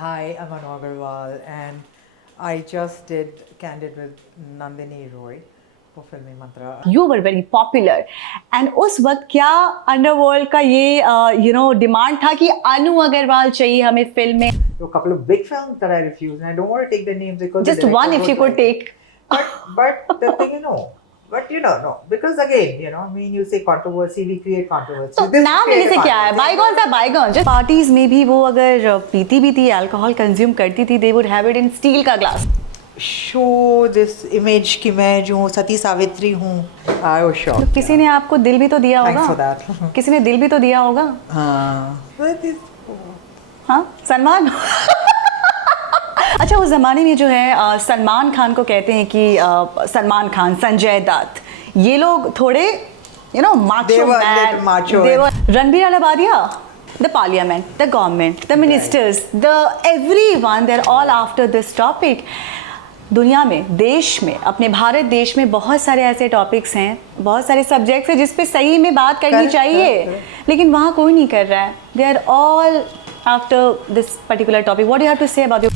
Hi, I'm Anu Agarwal, and I just did Candid with Nandini Roy for Filmi Mantra. You were very popular and उस वक्त क्या underworld का ये demand था कि अनु अग्रवाल चाहिए हमें फिल्म में. There were a couple of big films that I refused, and I don't want to take the names because Just one if you could take. But the thing, no, because again, I mean, you say controversy, we create controversy. तो This नाम create लेने से क्या है, bygone था bygone. Just parties में भी वो अगर पीती भी थी, अल्कोहल कंज्यूम करती थी, they would have it in steel का ग्लास. Show this image कि मैं जो सती सावित्री हूँ. I was shocked. तो किसी ने आपको दिल भी तो दिया होगा. Thanks for that. किसी ने दिल भी तो दिया होगा. हाँ, सलमान. अच्छा, उस जमाने में जो है सलमान खान को कहते हैं कि सलमान खान, संजय दत्त, ये लोग थोड़े macho man. They were Ranbir Allahbadia, the parliament, the government, the ministers, the everyone, they're all after this topic. दुनिया में, देश में, अपने भारत देश में बहुत सारे ऐसे टॉपिक्स हैं, बहुत सारे सब्जेक्ट्स हैं जिस पे सही में बात करनी चाहिए, लेकिन वहाँ कोई नहीं कर रहा है. They are all after this particular topic. What do you have to say about your?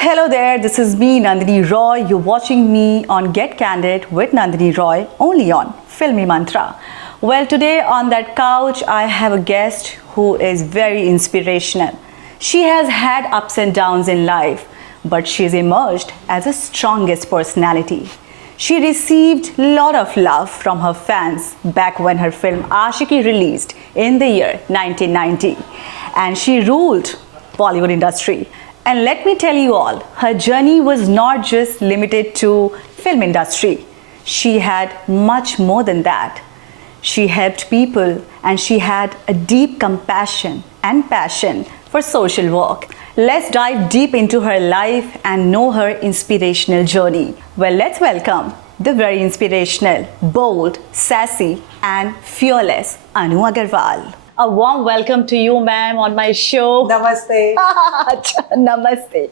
Hello there, this is me, Nandini Roy. You're watching me on Get Candid with Nandini Roy, only on Filmi Mantra. Well, today on that couch, I have a guest who is very inspirational. She has had ups and downs in life, but she's emerged as the strongest personality. She received a lot of love from her fans back when her film Aashiqui released in the year 1990, and she ruled Bollywood industry. And let me tell you all, her journey was not just limited to film industry. She had much more than that. She helped people and she had a deep compassion and passion for social work. Let's dive deep into her life and know her inspirational journey. Well, let's welcome the very inspirational, bold, sassy and fearless Anu Agarwal. A warm welcome to you, ma'am, on my show. Namaste. Namaste.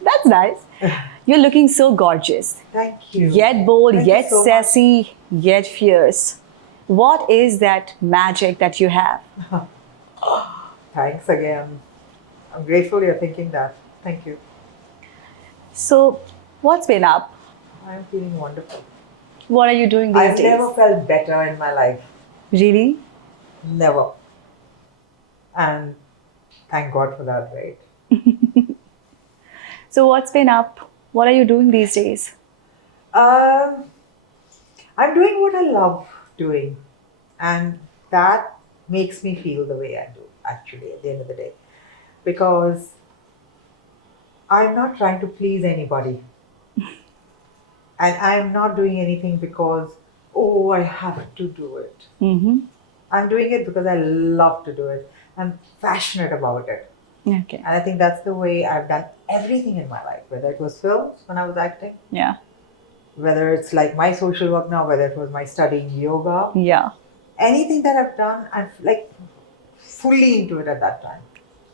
That's nice. You're looking so gorgeous. Thank you. Yet bold, Thank yet you so sassy, yet fierce. What is that magic that you have? Thanks again. I'm grateful you're thinking that. Thank you. So, what's been up? I'm feeling wonderful. What are you doing these I've days? never felt better in my life. Really? Never. And thank God for that, right? So, what's been up? What are you doing these days? I'm doing what I love doing. And that makes me feel the way I do, actually, at the end of the day. Because I'm not trying to please anybody. And I'm not doing anything because, oh, I have to do it. Mm-hmm. I'm doing it because I love to do it. I'm passionate about it. Okay. And I think that's the way I've done everything in my life, whether it was films when I was acting, Yeah. whether it's like my social work now, whether it was my studying yoga, Yeah. anything that I've done, I'm like fully into it at that time.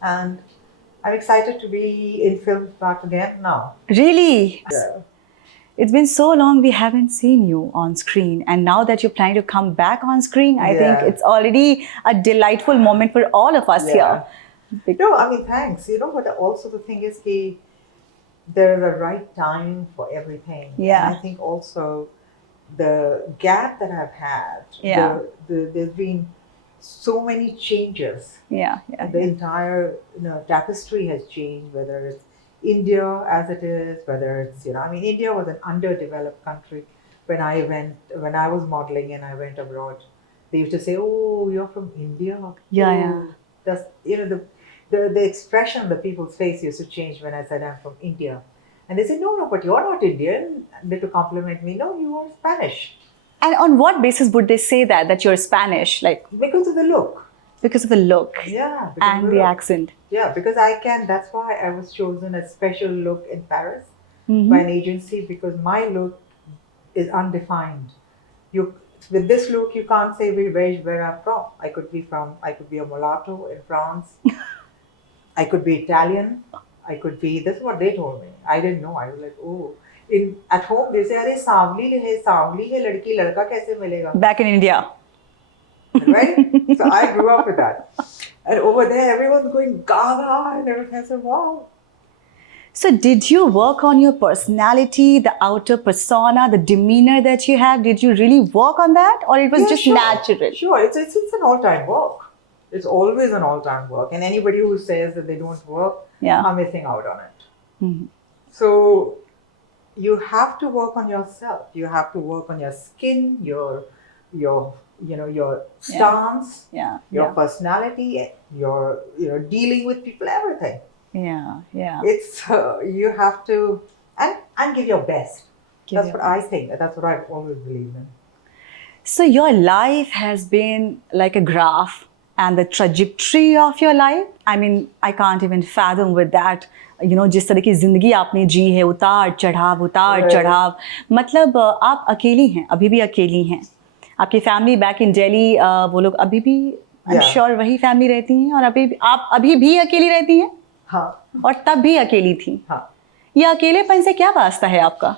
And I'm excited to be in films back again now. Really? Yeah. It's been so long we haven't seen you on screen, and now that you're planning to come back on screen, I think Yeah. it's already a delightful moment for all of us Yeah. here. No, I mean, thanks. But also the thing is, there's a right time for everything. Yeah. And I think also the gap that I've had, Yeah. there's been so many changes. Yeah. The entire tapestry has changed, whether it's India as it is, whether it's I mean, India was an underdeveloped country when I was modeling and I went abroad. They used to say, "Oh, you're from India." Yeah. Oh, that's the expression on the people's face used to change when I said I'm from India, and they said, "No, but you're not Indian." And they to compliment me, "No, you are Spanish." And on what basis would they say that you're Spanish? Like Because of the look. because of the look Yeah. Because of and the the look. accent. Yeah, because that's why I was chosen a special look in Paris Mhm. by an agency, because my look is undefined. With this look, you can't say where I'm from. I could be a mulatto in France. I could be Italian. I could be, this is what they told me. I didn't know. I was like, oh. At home, they say, अरे सांवली है लड़की लड़का कैसे मिलेगा? Back in India. right? So I grew up with that. And over there, everyone's going gaga and everything. I said, wow. So, did you work on your personality, the outer persona, the demeanor that you have? Did you really work on that, or it was Yeah, just sure. natural? Sure, it's an all-time work. It's always an all-time work. And anybody who says that they don't work Yeah. are missing out on it. Mhm. So you have to work on yourself. You have to work on your skin, your your stance, Yeah. your Yeah. personality, your dealing with people, everything. Yeah. Yeah. It's you have to and give your best. Give That's your what I think. That's what I've always believed in. So, your life has been like a graph, and the trajectory of your life, I mean, I can't even fathom with that. जिस तरह की जिंदगी आपने जी है, उतार Right. चढ़ाव, मतलब आप अकेली हैं, अभी भी अकेली हैं. आपकी फैमिली बैक इन दिल्ली, वो लोग अभी भी, आई एम Yeah. श्योर वही फैमिली रहती हैं, और आप अभी भी अकेली रहती हैं, हाँ. और तब भी अकेली थी. हाँ. ये अकेलेपन से क्या वास्ता है आपका?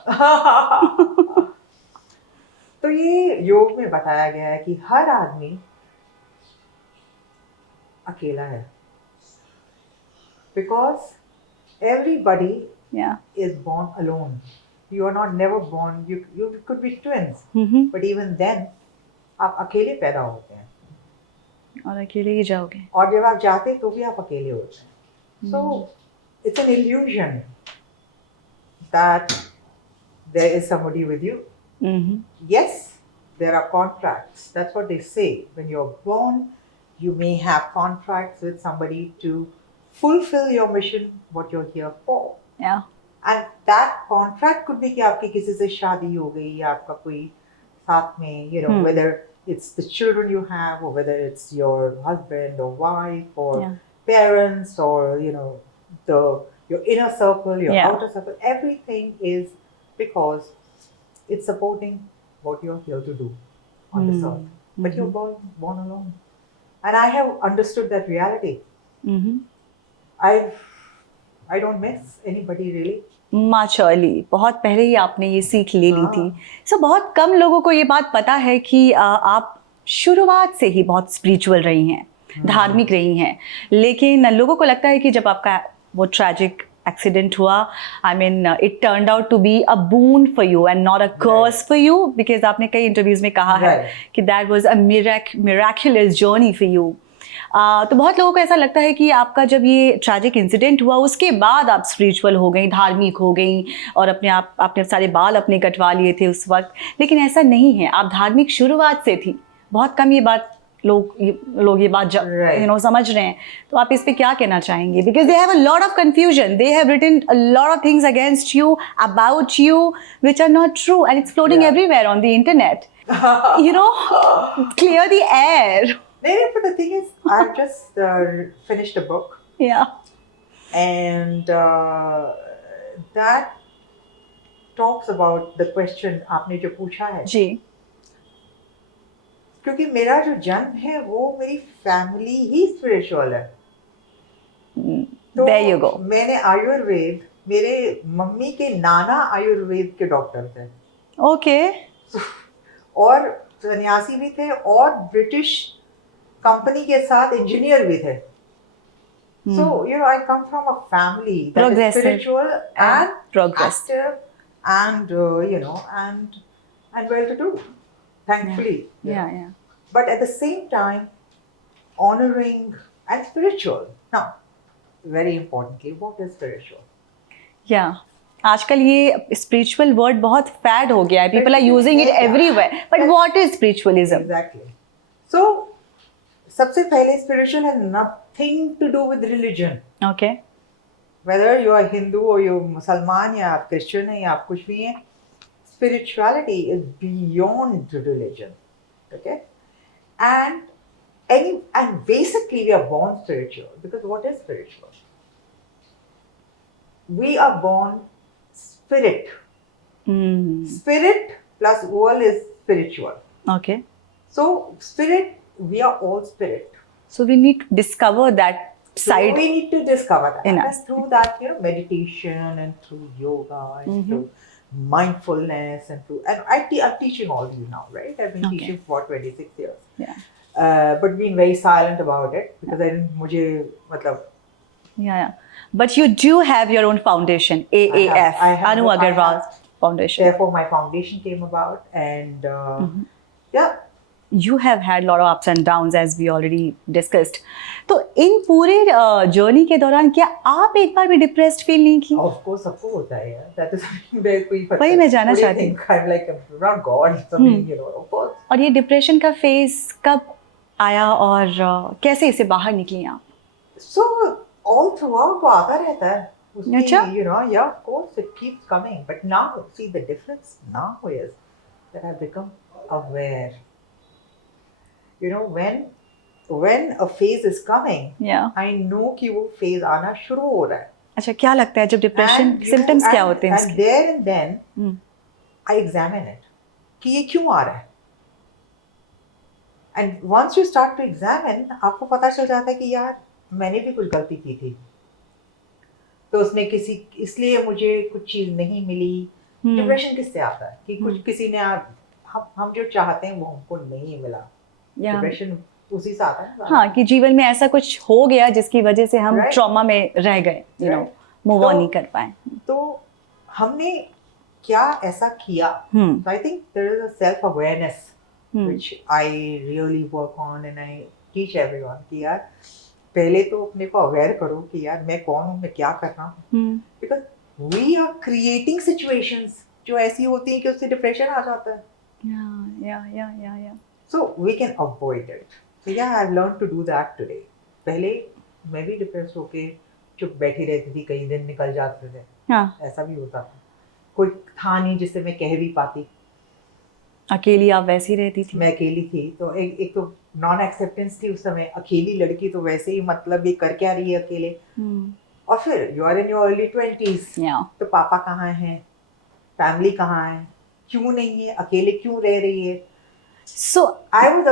तो ये योग में बताया गया है कि हर आदमी अकेला है. Because everybody Yeah. is born alone. You are not never born. You could be twins, Mhm. but even then, आप अकेले पैदा होते हैं. और अकेले ही जाओगे. और जब आप जाते हैं तो भी आप अकेले होते हैं. So it's an illusion that there is somebody with you. Mhm. Yes, there are contracts. That's what they say. When you're born, you may have contracts with somebody to fulfill your mission, what you're here for. Yeah. And that contract could be कि आपकी किसी से शादी हो गई या आपका कोई साथ में, whether it's the children you have or whether it's your husband or wife or Yeah. parents or your inner circle, your Yeah. outer circle, everything is because it's supporting what you're here to do on this earth. But you're born alone. And I have understood that reality. Mhm. I don't miss anybody really. Much early, बहुत पहले ही आपने ये सीख ले ली थी. So बहुत कम लोगों को ये बात पता है कि आप शुरुआत से ही बहुत स्पिरिचुअल रही हैं, धार्मिक रही हैं. लेकिन लोगों को लगता है कि जब आपका वो ट्रैजिक एक्सीडेंट हुआ, I mean it turned out to be a boon for you and not a curse for you, because आपने कई इंटरव्यूज में कहा है कि that was a miraculous journey for you. तो बहुत लोगों को ऐसा लगता है कि आपका जब ये ट्रैजिक इंसिडेंट हुआ उसके बाद आप स्पिरिचुअल हो गई, धार्मिक हो गई, और आपने सारे बाल अपने कटवा लिए थे उस वक्त. लेकिन ऐसा नहीं है, आप धार्मिक शुरुआत से थी. बहुत कम ये बात लोग ये बात समझ रहे हैं. तो आप इस पे क्या कहना चाहेंगे? Because they have a lot of confusion, they have written a lot of things against you, about you, which are not true, and it's floating everywhere on the internet. Clear the air. But the thing is, I've just finished a book. Yeah. And that talks about the question आपने जो पूछा है. जी. क्योंकि मेरा जो जन्म है वो मेरी फैमिली ही स्पिरिचुअल है. तो There you go. मैंने आयुर्वेद, मेरे मम्मी के नाना आयुर्वेद के डॉक्टर थे. Okay. और सन्यासी भी थे और ब्रिटिश कंपनी के साथ इंजीनियर भी थे. So I come from a family that is spiritual and active and and well-to-do, thankfully. Yeah. But at the same time, honoring and spiritual. Now, very importantly, what is spiritual? Yeah. आजकल ये spiritual word बहुत fed हो गया है. People are using it everywhere. But what is spiritualism? Exactly. So, सबसे पहले spiritual has nothing to do with religion. Okay. Whether you are Hindu or you are Muslim या आप Christian हैं या आप कुछ भी हैं, spirituality is beyond religion. Okay? And basically we are born spiritual, because what is spiritual? We are born spirit. Spirit plus world is spiritual. Okay. So spirit, we are all spirit. So we need to discover that side. So we need to discover that. In And us. through that, meditation and through yoga and through mindfulness and I'm teaching all of you now, right? I've been teaching for 26 years. Yeah. but being very silent about it because I didn't मुझे मतलब Yeah. But you do have your own foundation, AAF, I have Anu I Agarwal have- Foundation. therefore my foundation came about and yeah. You have had a lot of ups and downs as we already discussed. तो इन पूरे journey के दौरान क्या आप एक बार भी depressed feel नहीं की? Of course, सबको होता है यार. That is मेरे कोई पता. वही मैं जानना चाहती हूँ. I'm like I'm not God. Something you know. Of course. और ये डिप्रेशन का फेज कब आया और कैसे इसे बाहर निकली आप? So all throughout वो आता रहता है. उसकी, अच्छा? you know, yeah, of course it keeps coming. But now, see the difference now is that I've become aware. You know, when a phase is coming, Yeah. I know कि वो phase आना शुरू हो रहा है. अच्छा, क्या लगता है जब डिप्रेशन सिम्टम्स क्या होते हैं And इसके? there and then hmm. I examine it कि ये क्यों आ रहा है. And once you start to examine, आपको पता चल जाता है कि यार मैंने भी कुछ गलती की थी. तो उसने इसलिए मुझे कुछ चीज नहीं मिली. डिप्रेशन किससे आता है कि कुछ किसी ने हम जो चाहते हैं वो हमको नहीं मिला. Yeah. डिप्रेशन उसी से आता है. हाँ, कि जीवन में ऐसा कुछ हो गया जिसकी वजह से हम Right. ट्रॉमा में रह गए, you know, Right. Move on तो- नहीं कर पाए. तो हमने क्या ऐसा किया. So I think there is a self-awareness which I really work on and I teach everyone कि यार पहले तो अपने को अवेयर करो कि यार मैं कौन हूँ, मैं क्या कर रहा हूँ. Because we are creating situations जो ऐसी होती हैं कि उससे डिप्रेशन आ जाता है. या. So we can avoid it. So yeah, I've learned to do that today. पहले मैं भी डिप्रेस होके चुप बैठी रहती थी, कई दिन निकल जाते थे. हाँ, ऐसा भी होता था. कोई था नहीं जिससे मैं कह भी पाती. अकेली आप वैसी रहती थी. मैं अकेली थी तो एक तो नॉन एक्सेप्टेंस थी उस समय. अकेली लड़की तो वैसे ही मतलब ये कर क्या रही है अकेले. और फिर you are in your early 20s. Yeah. तो पापा कहाँ हैं, फैमिली कहाँ है, क्यों नहीं है, अकेले क्यों रह रही है. सो I was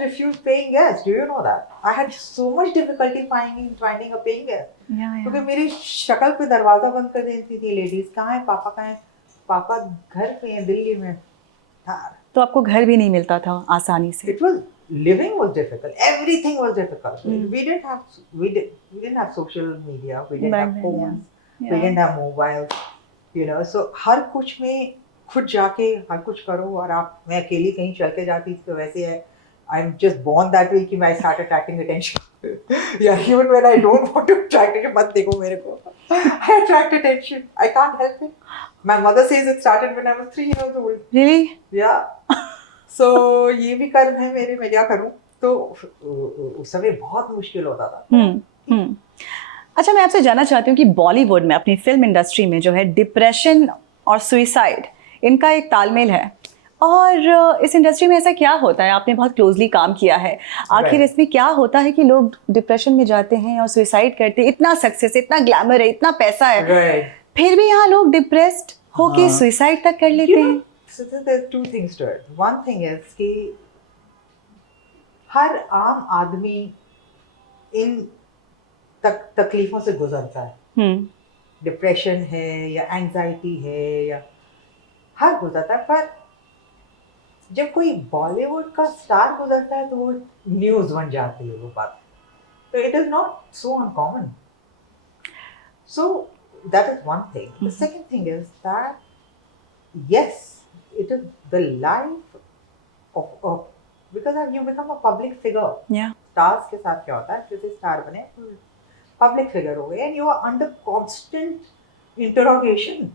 refused paying guests. Do you know that? I had so much difficulty finding a paying guest. क्योंकि मेरी शक्ल पे दरवाजा बंद कर देती थी लेडीज. कहाँ है पापा, कहाँ है पापा, घर पे हैं दिल्ली में. हाँ. तो आपको घर भी नहीं मिलता था आसानी से. It was living was difficult. Everything was difficult. We didn't have social media. We didn't Back have then, phones. yeah. We didn't have mobiles. You know, so हर कुछ में खुद जाके हर कुछ करो. और मैं अकेली कहीं चल के जाती थी तो वैसे है. I'm just born that way कि मैं start attracting attention. Yeah, even when I don't want to attract attention, मत देखो मेरे को. I attract attention. I can't help it. My mother says it started when I was 3 years old. Really? Yeah. So ये भी कर्म है मेरे, मैं क्या करूं. तो उस समय बहुत मुश्किल होता था. अच्छा, मैं आपसे जानना चाहती हूँ कि बॉलीवुड में, अपनी फिल्म इंडस्ट्री में जो है, डिप्रेशन और सुइसाइड, इनका एक तालमेल है. और इस इंडस्ट्री में ऐसा क्या होता है, आपने बहुत क्लोजली काम किया है, आखिर Right. इसमें क्या होता है कि लोग डिप्रेशन में जाते हैं और सुइसाइड करते हैं? इतना सक्सेस, इतना ग्लैमर है, इतना पैसा है, Right. फिर भी यहाँ लोग डिप्रेस्ड होके हाँ. सुइसाइड तक कर लेते You know, हैं. so there's two things to it. One thing is कि हर आम आदमी इन तकलीफों से गुजरता है. डिप्रेशन है या एंजाइटी है या हर गुजरता है. पर जब कोई बॉलीवुड का स्टार गुजरता है तो वो न्यूज बन जाती है वो बात. तो it is not so uncommon. So that is one thing. The second thing is that yes, it is the life of because you become a public figure. Yeah. Stars के साथ क्या होता है, जैसे स्टार बने पब्लिक फिगर हो गए and you are under constant interrogation.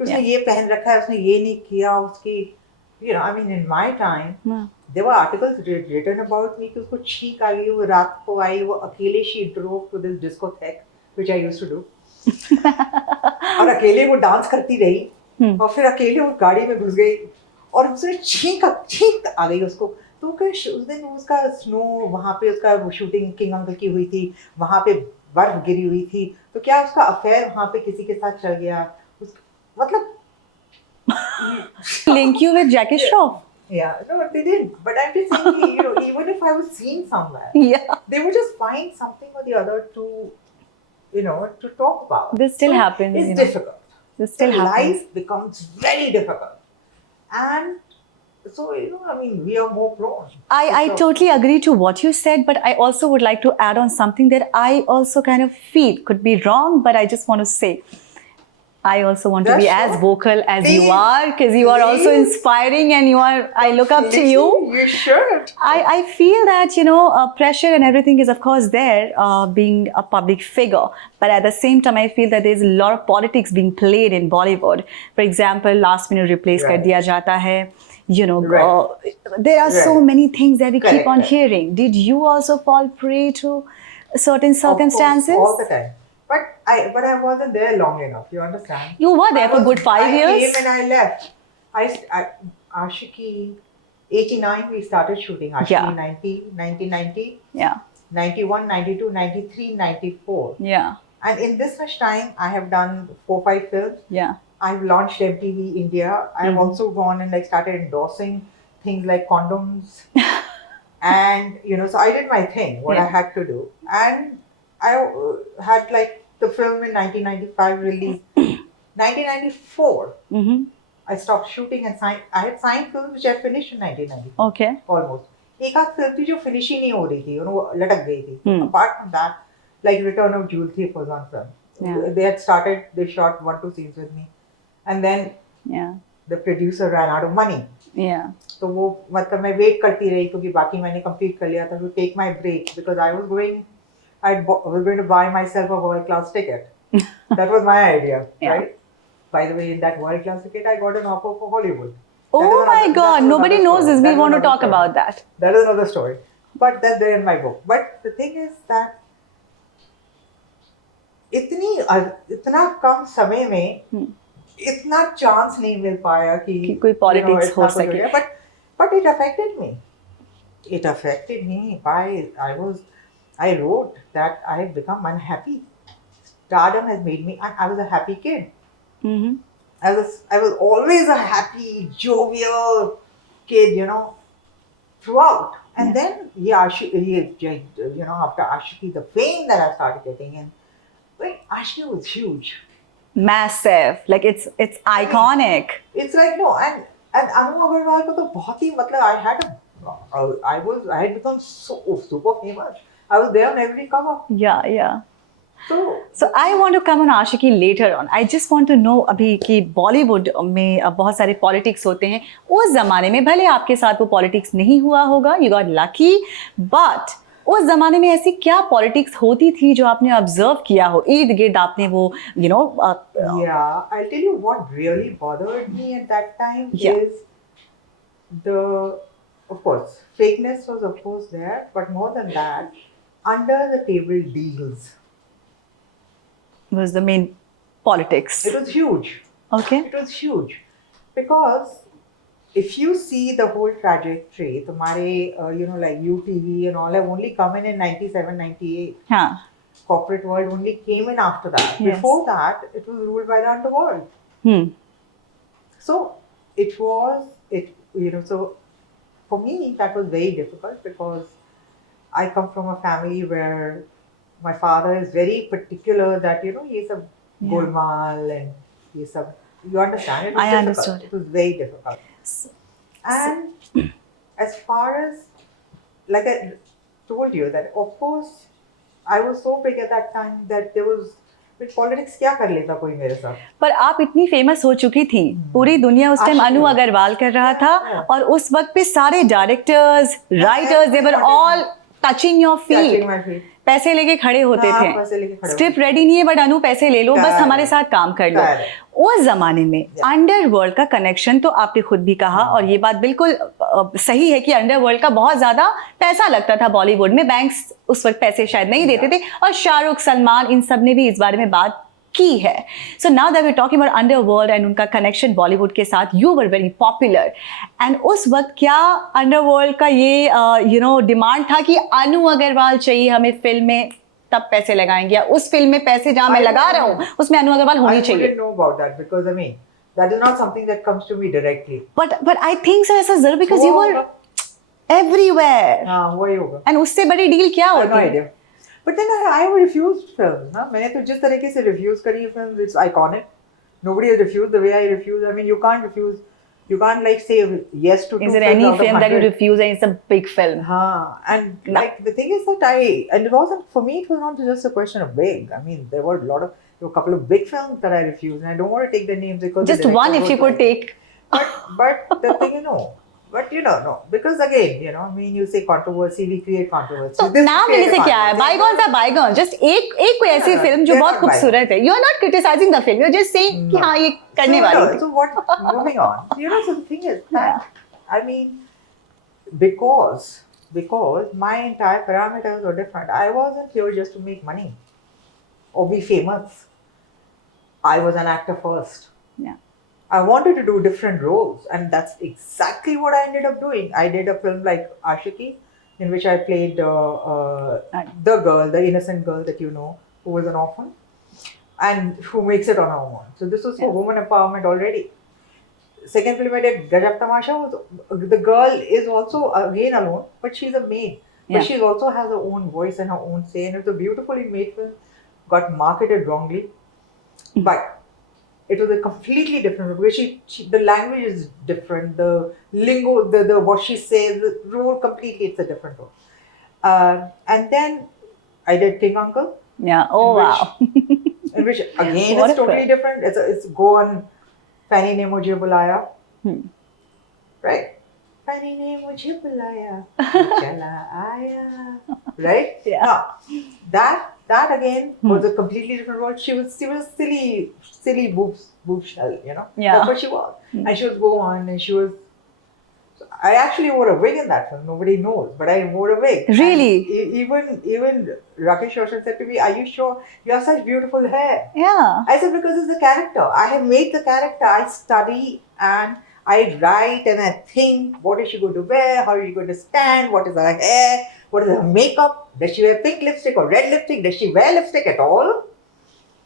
उसने ये पहन रखा है, उसने ये नहीं किया, उसकी, you know, I mean in my time there were articles written about me कि उसको छींक आ गई, वो रात को आई, वो अकेले she drove to this discotheque which I used to do. और अकेले वो डांस करती रही. और फिर अकेले वो गाड़ी में घुस गई और उसने छींक आ गई उसको. तो उस दिन उसका स्नो वहाँ पे उसका शूटिंग किंग अंकल की हुई थी, वहाँ पे बर्फ गिरी हुई थी. तो क्या उसका अफेयर वहाँ पे किसी के साथ चल गया, मतलब link you with Jackie Shroff. Yeah, no, they didn't. But I'm just saying, you know, even if I was seen somewhere, Yeah. they would just find something or the other to, you know, to talk about. This still So happens, It's you know. difficult. This still So happens. life becomes very difficult. And So, I mean, we are more prone. I So- totally agree to what you said, but I also would like to add on something that I also kind of feel could be wrong, but I just want to say. I also want to be Yeah, as sure. vocal as you Please, are, because you are also please. inspiring and I look up to you. You should. I feel that, pressure and everything is, of course, there, being a public figure. But at the same time, I feel that there's a lot of politics being played in Bollywood. For example, last minute replace kar Right. diya jata hai. Right. There are so Right. many things that we keep Correct, on correct. hearing. Did you also fall prey to certain Of course, circumstances? all the time. But I wasn't there long enough. You understand? You were there I for was- good 5 years. I came and I left. Ashiki 89 we started shooting. Ashiki Yeah. 1990, Yeah, 91, 92, 93, 94. yeah, And in this much time, I have done 4-5 films. yeah. I've launched MTV India. I've also gone and started endorsing things like condoms. And so I did my thing, what I Yeah. had to do. And I had the film in 1995 released. 1994, Mm-hmm. I stopped shooting and signed. I had signed films which I finished in 1994 Okay. almost. एक आध film थी जो finish ही नहीं हो रही थी, वो लटक गई थी. Hmm. Apart from that, like Return of Jewel Thief was one film. Yeah. They had started, they shot 1-2 scenes with me, and then Yeah, the producer ran out of money. yeah. तो वो मतलब मैं wait करती रही क्योंकि बाकी मैंने complete कर लिया था. To take my break because I was going to buy myself a world class ticket. That was my idea, Yeah. right? By the way, in that world class ticket, I got an offer for Hollywood. Oh That is my another- God, that is nobody another knows story. this. We That is want to another talk story. about that. That is another story. But that's there in my book. But the thing is that इतना कम समय में इतना chance नहीं मिल पाया कि कोई politics इतना हो कुछ सके. गया. But it affected me. It affected me. I wrote that I had become unhappy. Stardom has made me. I was a happy kid. Mm-hmm. I was always a happy, jovial kid, throughout. And then, after Ashiki, the fame that I started getting, and Ashiki was huge. Massive. Like it's iconic. It's like no, and Anu Agarwal ko to bahut hi matlab I had become so super famous. I was there on every cover. Yeah, yeah. So I want to come on Aashiqui later on. I just want to know अभी कि बॉलीवुड में बहुत सारे politics होते हैं. उस जमाने में भले आपके साथ वो पॉलिटिक्स नहीं हुआ होगा, you got lucky, but उस जमाने में ऐसी क्या पॉलिटिक्स होती थी जो आपने ऑब्जर्व किया हो, इर्द गिर्द आपने वो yeah, I'll tell you what really bothered me at that time Yeah. is of course, fakeness was of course there, but more than that, under the table deals. was the main politics. It was huge. Okay. It was huge because if you see the whole trajectory, तुम्हारे like UTV and all have only come in 97, 98. हाँ. Corporate world only came in after that. Yes. Before that, it was ruled by the underworld. So it was so for me that was very difficult because I come from a family where my father is very particular that ये सब golmaal and ये सब, you understand, it was I difficult. understood. It was very difficult. And as far as like I told you that of course I was so big at that time that there was politics क्या कर लेता कोई मेरे साथ. पर आप इतनी famous हो चुकी थी, पूरी दुनिया उस टाइम अनु अग्रवाल कर रहा था और उस वक्त पे सारे directors, writers, they were all touching your feet. पैसे लेके खड़े होते थे. स्क्रिप्ट रेडी नहीं है बट अनु पैसे ले लो, बस हमारे साथ काम कर लो. उस जमाने में अंडरवर्ल्ड का कनेक्शन तो आपने खुद भी कहा और ये बात बिल्कुल सही है कि अंडरवर्ल्ड का बहुत ज्यादा पैसा लगता था बॉलीवुड में. बैंक्स उस वक्त पैसे शायद नहीं देते थे और शाहरुख, सलमान, इन सब ने भी इस बारे में बात की है. So now that we talking about underworld and उनका कनेक्शन बॉलीवुड के साथ, you were very popular and उस वक्त क्या अंडरवर्ल्ड का ये डिमांड था कि अनु अग्रवाल चाहिए हमें फिल्म में, तब पैसे लगाएंगे, या उस फिल्म में पैसे जहां मैं लगा रहा हूँ उसमें अनु अग्रवाल होनी चाहिए? I didn't know about that because I mean that is not something that comes to me directly. But I think so ऐसा जरूर because you were everywhere. हाँ हुआ ही होगा. And उससे बड़ी डील क्या I have no होती है? idea. But then I refused films. ना मैंने तो जिस तरीके से refuse करी है films, it's iconic. Nobody has refused the way I refuse. I mean, you can't refuse You can't like say yes to two Is there films any out of film that you 100. refuse and it's a big film? And No. like the thing is that and it wasn't for me. It was not just a question of big. I mean, there were a couple of big films that I refused, and I don't want to take the names because Just the one director if you was could like- take. But the thing, no, because again, I mean, you say controversy, we create controversy. तो This नाम create लेने से a क्या है? controversy. Bygones are bygones. Just एक कोई ऐसी No, film जो they're बहुत not खूबसूरत है. You are not criticising the film. You are just saying कि No. हाँ ये करने वाली थी. So what? Moving on. So the thing is that I mean, because my entire parameters were different. I wasn't here just to make money or be famous. I was an actor first. Yeah. I wanted to do different roles, and that's exactly what I ended up doing. I did a film like Ashiki, in which I played the girl, the innocent girl that you know, who was an orphan, and who makes it on her own. So this was for woman empowerment already. Second film I did, Gajab Tamasha, the girl is also again alone, but she's a maid. But she also has her own voice and her own say, and it's a beautifully made film. Got marketed wrongly, but it was a completely different because the language is different, the lingo, the what she says, the role completely, it's a different role. And then I did King Uncle, Yeah. Oh In which- wow. in which again What it's a totally film. different. It's go on, Fanny ne mujhe bulaya, right? Fanny ne mujhe bulaya, chala aaya, right? Yeah. Now, that again was a completely different role. She was silly boob shell, Yeah. That's what she was. And she would go on and she was. I actually wore a wig in that film. Nobody knows, but I wore a wig. Really? And even Rakesh Roshan said to me, "Are you sure you have such beautiful hair?" Yeah. I said, because it's the character. I have made the character. I study and I write and I think, what is she going to wear? How is she going to stand? What is her hair? What is her makeup? Does she wear pink lipstick or red lipstick? Does she wear lipstick at all?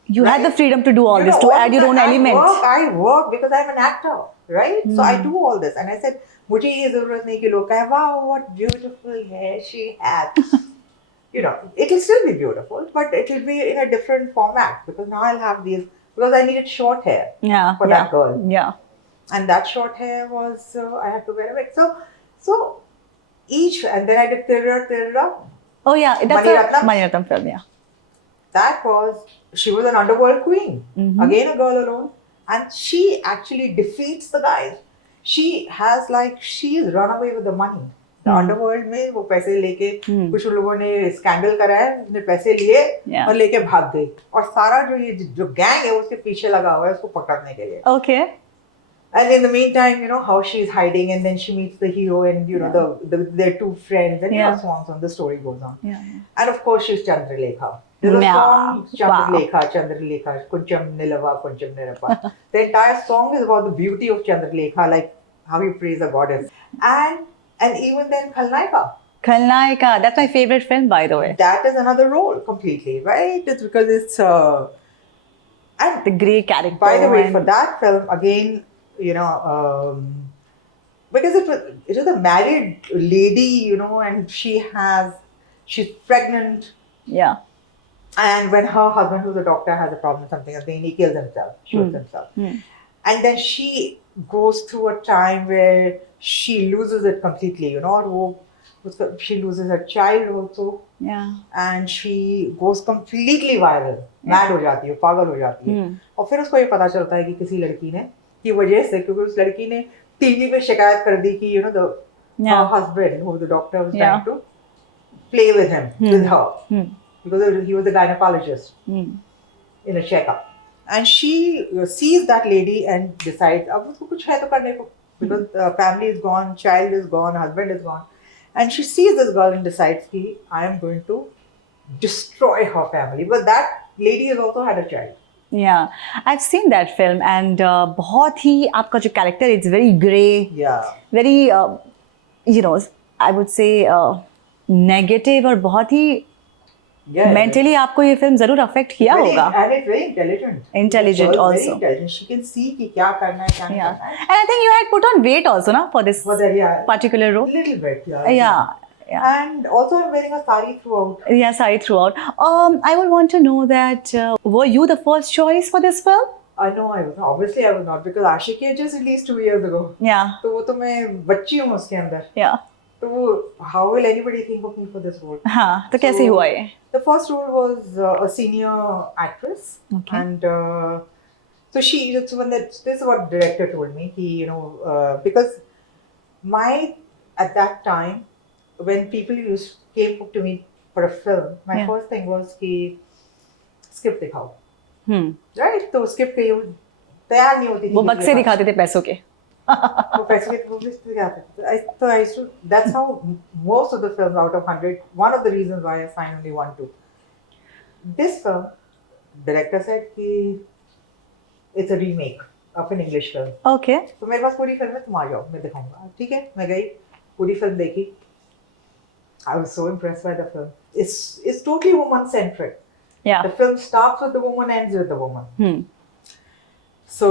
You had the freedom to do all You this, know, to all add your that own elements. I work because I'm an actor, right? So I do all this. And I said, मुझे ये जरूरत नहीं कि लोग कहें, wow, what beautiful hair she has. It'll still be beautiful, but it'll be in a different format because now I'll have these, because I needed short hair Yeah. for that girl. Yeah. And that short hair was, I had to wear a wig. So each, and then I did Tirra. Oh yeah. That's Mani a Ratnam? Mani Ratnam film. Yeah. That was, she was an underworld queen. Mhm. Again, a girl alone. And she actually defeats the guys. She's run away with the money. The underworld में वो पैसे लेके कुछ लोगों ने scandal करा है, उसने पैसे लिए Yeah. और लेके भाग गई, और सारा जो गैंग है उसके पीछे लगा हुआ है उसको पकड़ने के लिए. Okay. And in the meantime, how she's hiding, and then she meets the hero, and their two friends, and Yeah. so on. So the story goes on. Yeah. And of course, she's Chandralekha. There's a Yeah. song, Wow. Chandralekha, Kuncham Nilava, Kuncham Nirapa. The entire song is about the beauty of Chandralekha, like how you praise a goddess. And even then, Khalnaika. Khalnaika. That's my favorite film, by the way. That is another role completely, right? It's because it's. And The grey character. by the way, and- for that film, again, because it was a married lady, and she's pregnant, Yeah. and when her husband, who's a doctor, has a problem with something, he kills himself, shoots himself. And then she goes through a time where she loses it completely, she loses her child also, Yeah. and she goes completely viral, mad हो जाती है, पागल हो जाती है, और फिर उसको ये पता चलता है कि किसी लड़की ने की वजह से, क्योंकि उस लड़की ने टीवी पे शिकायत कर दी कि her husband, who the doctor was trying to play with him, with her, because he was a gynecologist in a checkup. And she sees that lady and decides, अब उसको कुछ है तो करने को, because family is gone, child is gone, husband is gone. And she sees this girl and decides कि I am going to destroy her family. But that lady has also had a child. Yeah. I've seen that film and बहुत ही आपका जो character, it's very grey, Yeah. very I would say negative, और बहुत ही Yeah. mentally आपको ये film जरूर affect किया Very- होगा. And it's very intelligent. Intelligent The girl is also. Very intelligent. She can see कि क्या करना है, क्या नहीं Yeah. करना है. And I think you had put on weight also, na, for this For that, yeah. particular role. Little bit, yeah. Yeah. Yeah. And also I'm wearing a sari throughout. Yeah, sorry, throughout. I would want to know that were you the first choice for this film? I know I was not. Obviously, I was not because Ashiki had just released 2 years ago. Yeah. तो वो तो मैं बच्ची हूँ उसके अंदर. Yeah. तो वो how will anybody think of me for this role? हाँ, तो कैसे हुआ ये? The first role was a senior actress, Okay. and so this is what director told me. He, because at that time when people came to me for a film, my Yeah. first thing was कि script दिखाओ. हम्म. Right? तो script के तैयार नहीं होती थी. वो बक्से दिखाते थे पैसों के. वो पैसे के वो लिस्ट दिखाते थे. So I used to. That's how most of the films out of 100. One of the reasons why I signed only 1, 2. This film, director said कि it's a remake of an English film. Okay. तो मेरे पास पूरी film है, तुम आ जाओ, मैं दिखाऊंगा. ठीक है, मैं गई, पूरी फिल्म देखी. I was so impressed by the film. It's totally woman centric. Yeah. The film starts with the woman, ends with the woman. Hmm. So,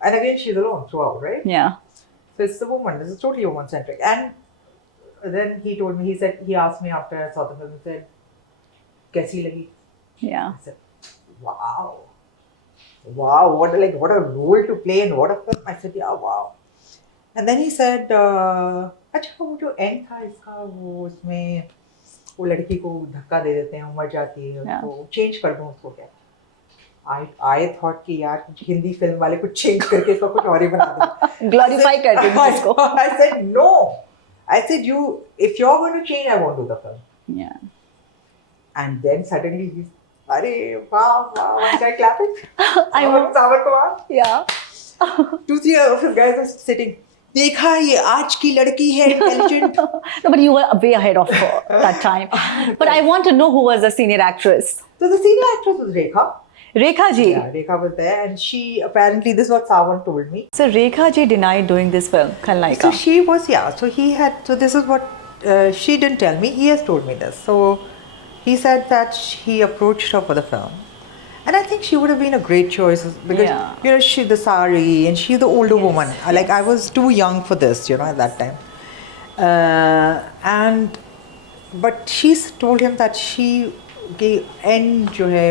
and again, she's alone throughout, right? Yeah. So it's the woman. This is totally woman centric. And then he told me, he asked me after I saw the film, he said, "Kaisi lagi?" Yeah. I said, "Wow, what a role to play and what a film." I said, "Yeah, wow." And then he said, "अच्छा वो जो end था इसका वो उसमें वो लड़की को धक्का दे देते हैं, मर जाती है, Yeah. तो change कर दूँ उसको क्या?" I thought कि यार कुछ हिंदी फिल्म वाले कुछ change करके इसको कुछ और ही बना दें. Glorify कर देंगे इसको. I said no. I said if you're going to change, I won't do the film. Yeah. And then suddenly he's, अरे wow, I started clapping. I want. Savar Kumar. Yeah. 2, 3 of his guys were sitting. देखा ये आज की लड़की है intelligent. No, but you were way ahead of that time. But I want to know who was the senior actress. So the senior actress was Rekha. Rekha ji. Yeah, Rekha was there, and she apparently, this is what Sawan told me. So Rekha ji denied doing this film, Khalnaika. So she was, so this is what she didn't tell me. He has told me this. So he said that he approached her for the film. And I think she would have been a great choice because, Yeah. she's the sari and she's the older woman. Like, I was too young for this, at that time. But she's told him that she, end जो है,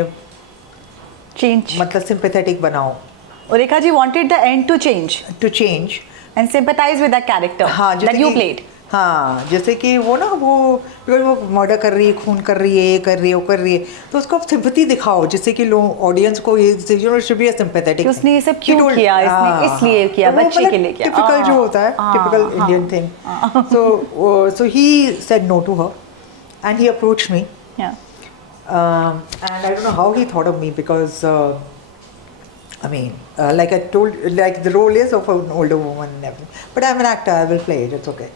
Change. मतलब sympathetic बनाओ. Rekha ji wanted the end to change To change. and sympathize with that character हाँ, that you played. हाँ, जैसे कि वो ना वो मर्डर कर रही है, खून कर रही है, ये कर रही है, वो कर रही है, तो उसको आप सिंपैथी दिखाओ जिससे कि लोग ऑडियंस को ये शुड बी सिंपैथेटिक. उसने ये सब क्यों किया, इसने इसलिए किया, बच्चे के लिए किया. टिपिकल जो होता है, typical Indian thing. So he said no to her and he approached me. Yeah. And I don't know how he thought of me because like I told, like the role is of an older woman and everything. But I'm an actor, I will play it, it's okay.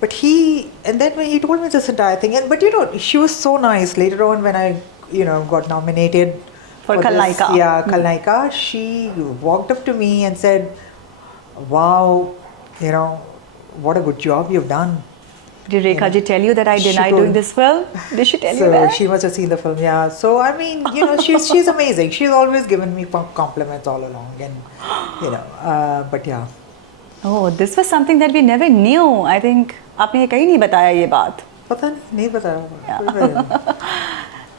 But and then when he told me this entire thing, but she was so nice. Later on when I, got nominated for this, Khalnaika. Yeah, Khalnaika, she walked up to me and said, "Wow, what a good job you've done." Did Rekha ji tell you that I denied doing this film? Did she tell you that? So she must have seen the film, yeah. So I mean, she's amazing. She's always given me compliments all along, and but yeah. Oh, this was something that we never knew. I think आपने कहीं नहीं बताया ये बात. पता नहीं बताया.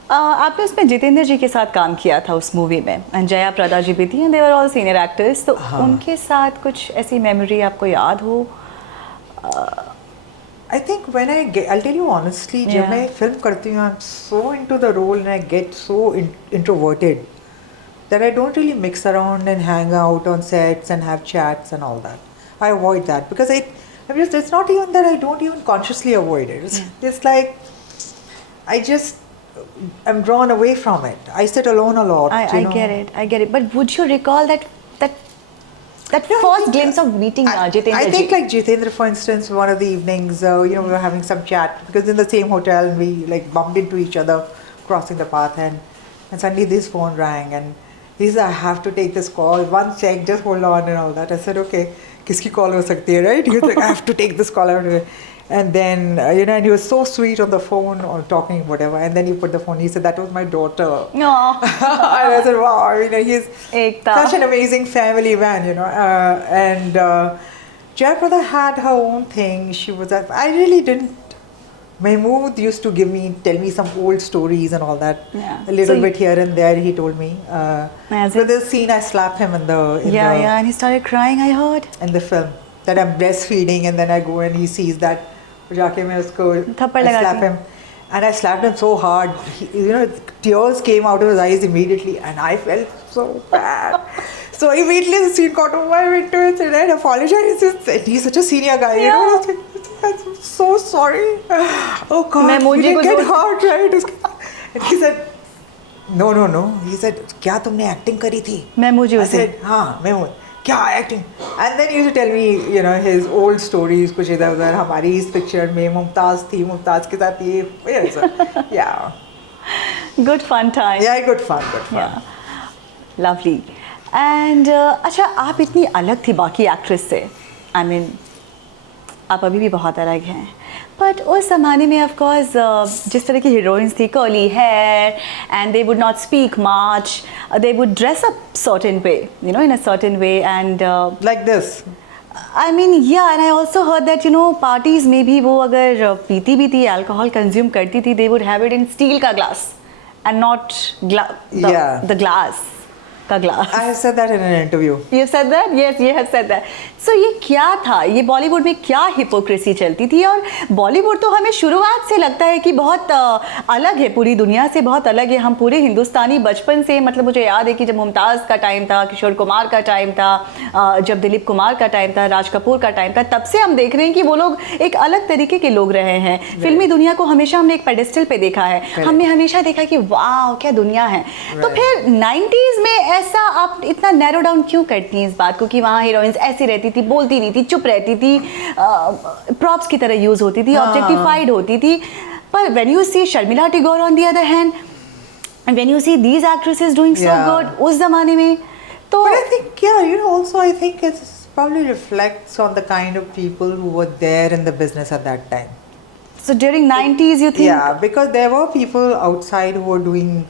आपने उसमें जितेंद्र जी के साथ काम किया था उस मूवी में, and जया प्रदा जी भी थी, and they were all senior actors. तो उनके साथ कुछ ऐसी मेमोरी आपको याद हो? I think I'll tell you honestly, जब मैं फिल्म करती हूँ, I'm so into the role and I get so introverted that I don't really mix around and hang out on sets and have chats and all that. I avoid that because it's not even that I don't even consciously avoid it. It's like I'm drawn away from it. I sit alone a lot. I get it. But would you recall that first glimpse of meeting Jitendra ji? I think like Jitendra, for instance, one of the evenings, we were having some chat because in the same hotel and we like bumped into each other crossing the path and suddenly this phone rang and he said, "I have to take this call. One sec, just hold on," and all that. I said, "Okay, kiski call ho sakti hai, right?" He was like, "I have to take this call." And then, and he was so sweet on the phone or talking, whatever. And then he put the phone, he said, "That was my daughter." No. And I said, "Wow, he's such an amazing family man, And Jayaprada had her own thing. I really didn't Mahmood used to tell me some old stories and all that. Yeah. A little So bit here and there, he told me. As So in- this scene, I slapped him in the and he started crying, I heard. in the film that I'm breastfeeding, and then I go and he sees that. जाके मैं उसको थप्पड़ I लगाती slap him, and I slapped him so hard. Tears came out of his eyes immediately, and I felt so bad. So immediately the scene got over. I went to him and I apologized. He's such a senior guy, you know. I'm so sorry. Oh God, मैं you मुझे didn't को get दोस्त- hurt, right? And he said, no. He said, क्या तुमने acting करी थी? मैं मुझे I उसे said, हाँ मैं हूँ. क्या acting? And then he used to tell me, his old stories, कुछ इधर उधर. हमारी इस picture में मुमताज थी, मुमताज के साथ ये, yeah, good fun time. yeah, good fun. Yeah. Lovely. And अच्छा आप इतनी अलग थी बाकी एक्ट्रेस से. I mean, आप अभी भी बहुत अलग हैं. बट उस ज़माने में ऑफ कोर्स जिस तरह की हीरोइंस थी, curly hair, and they would not speak much, they would dress up certain way, in a certain way, and Like this. I mean, yeah, and I also heard that parties में भी वो अगर पीती भी थी, alcohol consume करती थी, they would have it in steel का glass and not Yeah. the glass का glass. I have said that in an interview. You have said that? Yes, you have said that. So ये क्या था? ये बॉलीवुड में क्या हिपोक्रेसी चलती थी? और बॉलीवुड तो हमें शुरुआत से लगता है कि बहुत अलग है, पूरी दुनिया से बहुत अलग है. हम पूरे हिंदुस्तानी बचपन से, मतलब मुझे याद है कि जब मुमताज़ का टाइम था, किशोर कुमार का टाइम था, जब दिलीप कुमार का टाइम था, राज कपूर का टाइम था, तब से हम देख रहे हैं कि वो लोग एक अलग तरीके के लोग रहे हैं. फिल्मी दुनिया को हमेशा हमने एक पेडेस्टल पे देखा है. हमने हमेशा देखा कि वाह क्या दुनिया है. तो फिर 90s में ऐसा आप इतना नैरो डाउन क्यों करती हैं इस बात को कि वहाँ हीरोइंस ऐसी रहती थी, बोलती नहीं थी, चुप रहती थी, प्रॉप्स की तरह यूज होती थी, ऑब्जेक्टिफाइड होती थी. पर when you see Sharmila Tagore on the other hand, and when you see these actresses doing so good उस जमाने में, तो But I think, also I think it probably reflects on the kind of people who were there in the business at that time. so during 90s you think? Yeah, because there were people outside who were doing,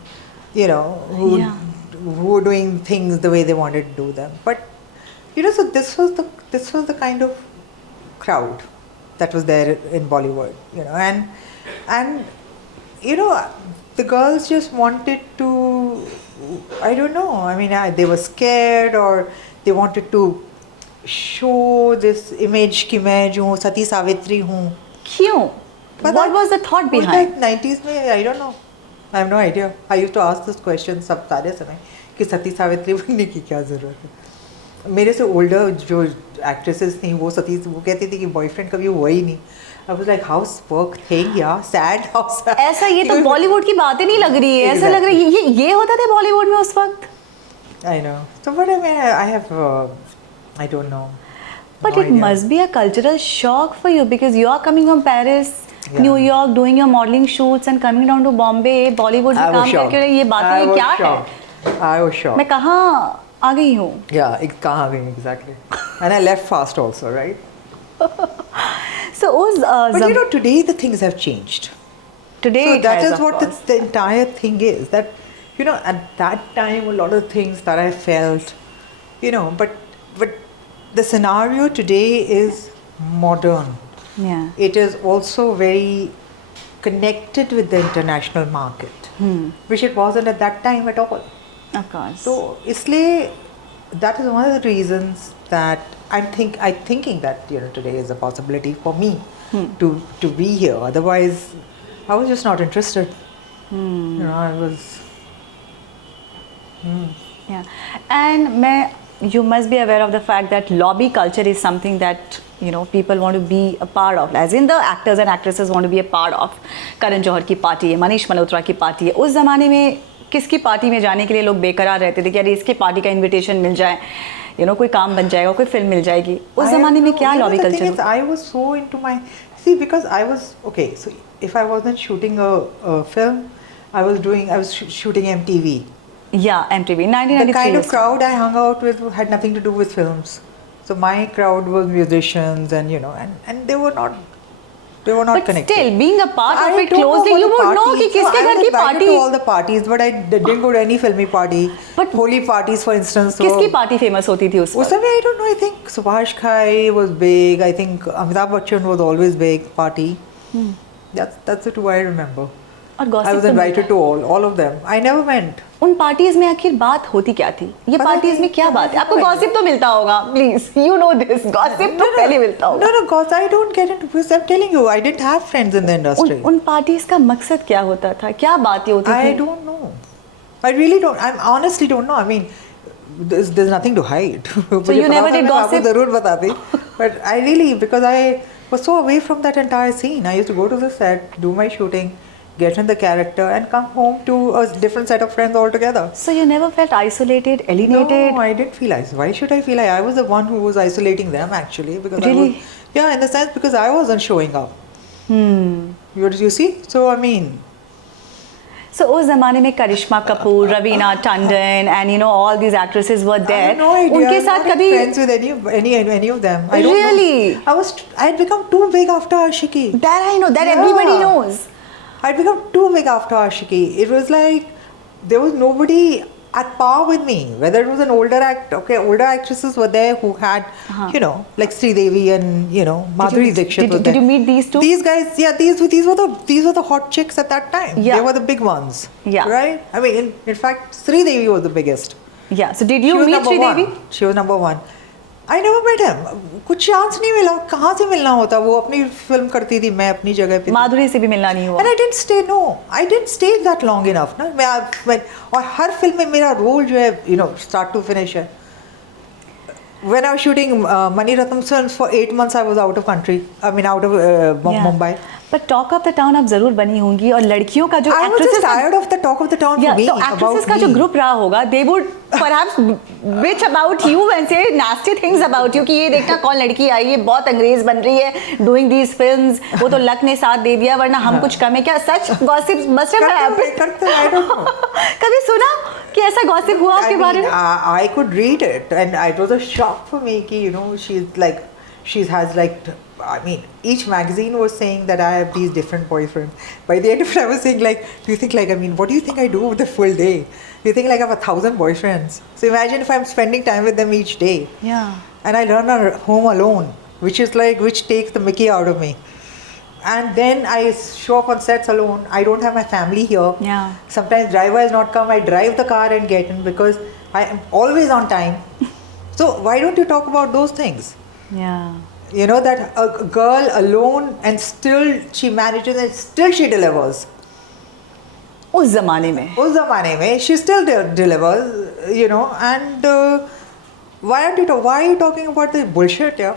who were doing things the way they wanted to do them. But so this was the kind of crowd that was there in Bollywood, and the girls just wanted to, I don't know. I mean, they were scared, or they wanted to show this image कि मैं जो सती सावित्री हूँ. क्यों? What was the thought behind? 90s में, I don't know. I have no idea. I used to ask this question सब सारे समय कि सती सावित्री बनने की क्या ज़रूरत है. मेरे से ओल्डर जो एक्ट्रेसेस थी वो कहती थी कि बॉयफ्रेंड कभी हुआ ही नहीं. I was like, house work thing, यार, सैड हाउस. ऐसा ये तो बॉलीवुड की बातें नहीं लग रही है. ऐसा लग रहा है ये होता था बॉलीवुड में उस वक्त. I know. So but I mean, I have, I don't know. But No it idea. must be a cultural shock for you because you are coming from Paris, Yeah. New York, doing your modeling shoots and coming down to Bombay, Bollywood में काम करके ये बातें ये क्या है? I was shocked. मैं कहाँ आ गई हूँ? Yeah, कहाँ गई exactly. And I left fast also, right? So उस But today the things have changed. today So it that has, is of what course. the entire thing is. That at that time, a lot of things that I felt, but the scenario today is modern. Yeah. It is also very connected with the international market, which it wasn't at that time at all. Of course. So, इसलिए that is one of the reasons that I'm thinking that today is a possibility for me to be here. Otherwise, I was just not interested. I was. Yeah, and you must be aware of the fact that lobby culture is something that people want to be a part of, as in the actors and actresses want to be a part of. Karan Johar की party है, मनीष मल्होत्रा की party है. उस ज़माने में किसकी party में जाने के लिए लोग बेकरार रहते थे कि अरे इसके पार्टी का इनविटेशन मिल जाए, कोई काम बन जाएगा, कोई फिल्म मिल जाएगी. उस ज़माने में क्या lobby culture? I was so into my because I was okay. So if I wasn't shooting a film, I was shooting MTV. Yeah, MTV 1993. The kind of crowd I hung out with had nothing to do with films. So my crowd was musicians, and and they were not but connected. Still, being a part of it don't know closely, about you the would know parties. कि किसके I घर was की invited party. to all the parties, but I didn't go to any filmy party. But Holy parties, for instance. किसकी party famous होती थी उस उस समय I don't know. I think Subhash Ghai was big. I think Amitabh Bachchan was always big party. That's the two I remember. और I gossip was तो invited मिलता to all of them. I never went. है। उन parties में आखिर बात होती क्या थी? ये पता पार्टीज नहीं, में क्या बात है? आपको no idea. गॉसिप तो मिलता होगा, please you know this, gossip तो पहले मिलता होगा। No, cause I don't get into this. I'm telling you, I didn't have friends in the industry. उन पार्टीज का मकसद क्या होता था? क्या बातें होती I थी? don't know. I really don't. I honestly don't know. I mean, there's nothing to hide. So you never did gossip? आपको जरूर बताती. But I really, because I was so away from that entire scene. I used to go to the set, do my shooting, get in the character, and come home to a different set of friends altogether. So you never felt isolated, alienated? No, I didn't feel isolated. Why should I feel like I was the one who was isolating them actually? Because Really? I was, yeah, in the sense because I wasn't showing up. You see? So I mean, So उस जमाने में करिश्मा Kapoor, Raveena Tandon and you know all these actresses were I there. have no idea. उनके I'm साथ not कभी friends with any of them. I don't Really? know. I had become too big after Ashiki. that I know, that Yeah. everybody knows. I'd become too big after Ashiki. It was like there was nobody at par with me. Whether it was an older older actresses were there who had, you know, like Sridevi and Madhuri Dixit was there. Did you meet these two? These guys, yeah, these were the hot chicks at that time. Yeah. They were the big ones. Yeah. Right. I mean, in fact, Sridevi was the biggest. Yeah. So did She you was meet number Sridevi? one. She was number one. I never met him. कुछ chance नहीं मिला. कहाँ से मिलना होता? वो अपनी film करती थी, मैं अपनी जगह पे थी. माधुरी से भी मिलना नहीं हुआ. And I didn't stay. No, I didn't stay that long enough. ना मैं और हर फिल्म में मेरा रोल जो है start to finish है. When I was shooting Mani Ratnam films for 8 months, I was out of country. I mean, out of Mumbai. But talk of the town आप जरूर बनी होंगी और लड़कियों का जो I was just actresses tired of the talk of the town for Yeah, me. तो actresses about का जो me. ग्रुप रहा होगा, they would perhaps bitch about you and say nasty things about you कि ये देखना कौन लड़की आई है, बहुत अंग्रेज बन रही है, doing these films, वो तो लक ने साथ दे दिया वरना हम कुछ कम है क्या? सच gossip must have happened. करते I don't know. कभी सुना कि ऐसा gossip हुआ आपके बारे में? I could read it, and it was a shock for me कि she has like. I mean, each magazine was saying that I have these different boyfriends. By the end of it, I was saying do you think what do you think I do with the full day? Do you think I have 1,000 boyfriends? So imagine if I'm spending time with them each day. Yeah. And I learn at home alone, which takes the mickey out of me. And then I show up on sets alone. I don't have my family here. Yeah. Sometimes driver has not come. I drive the car and get in because I am always on time. So why don't you talk about those things? Yeah. You know that a girl alone and still she manages and still she delivers. उस जमाने में. उस ज़माने में she still delivers, and why are you talking about this bullshit, yeah?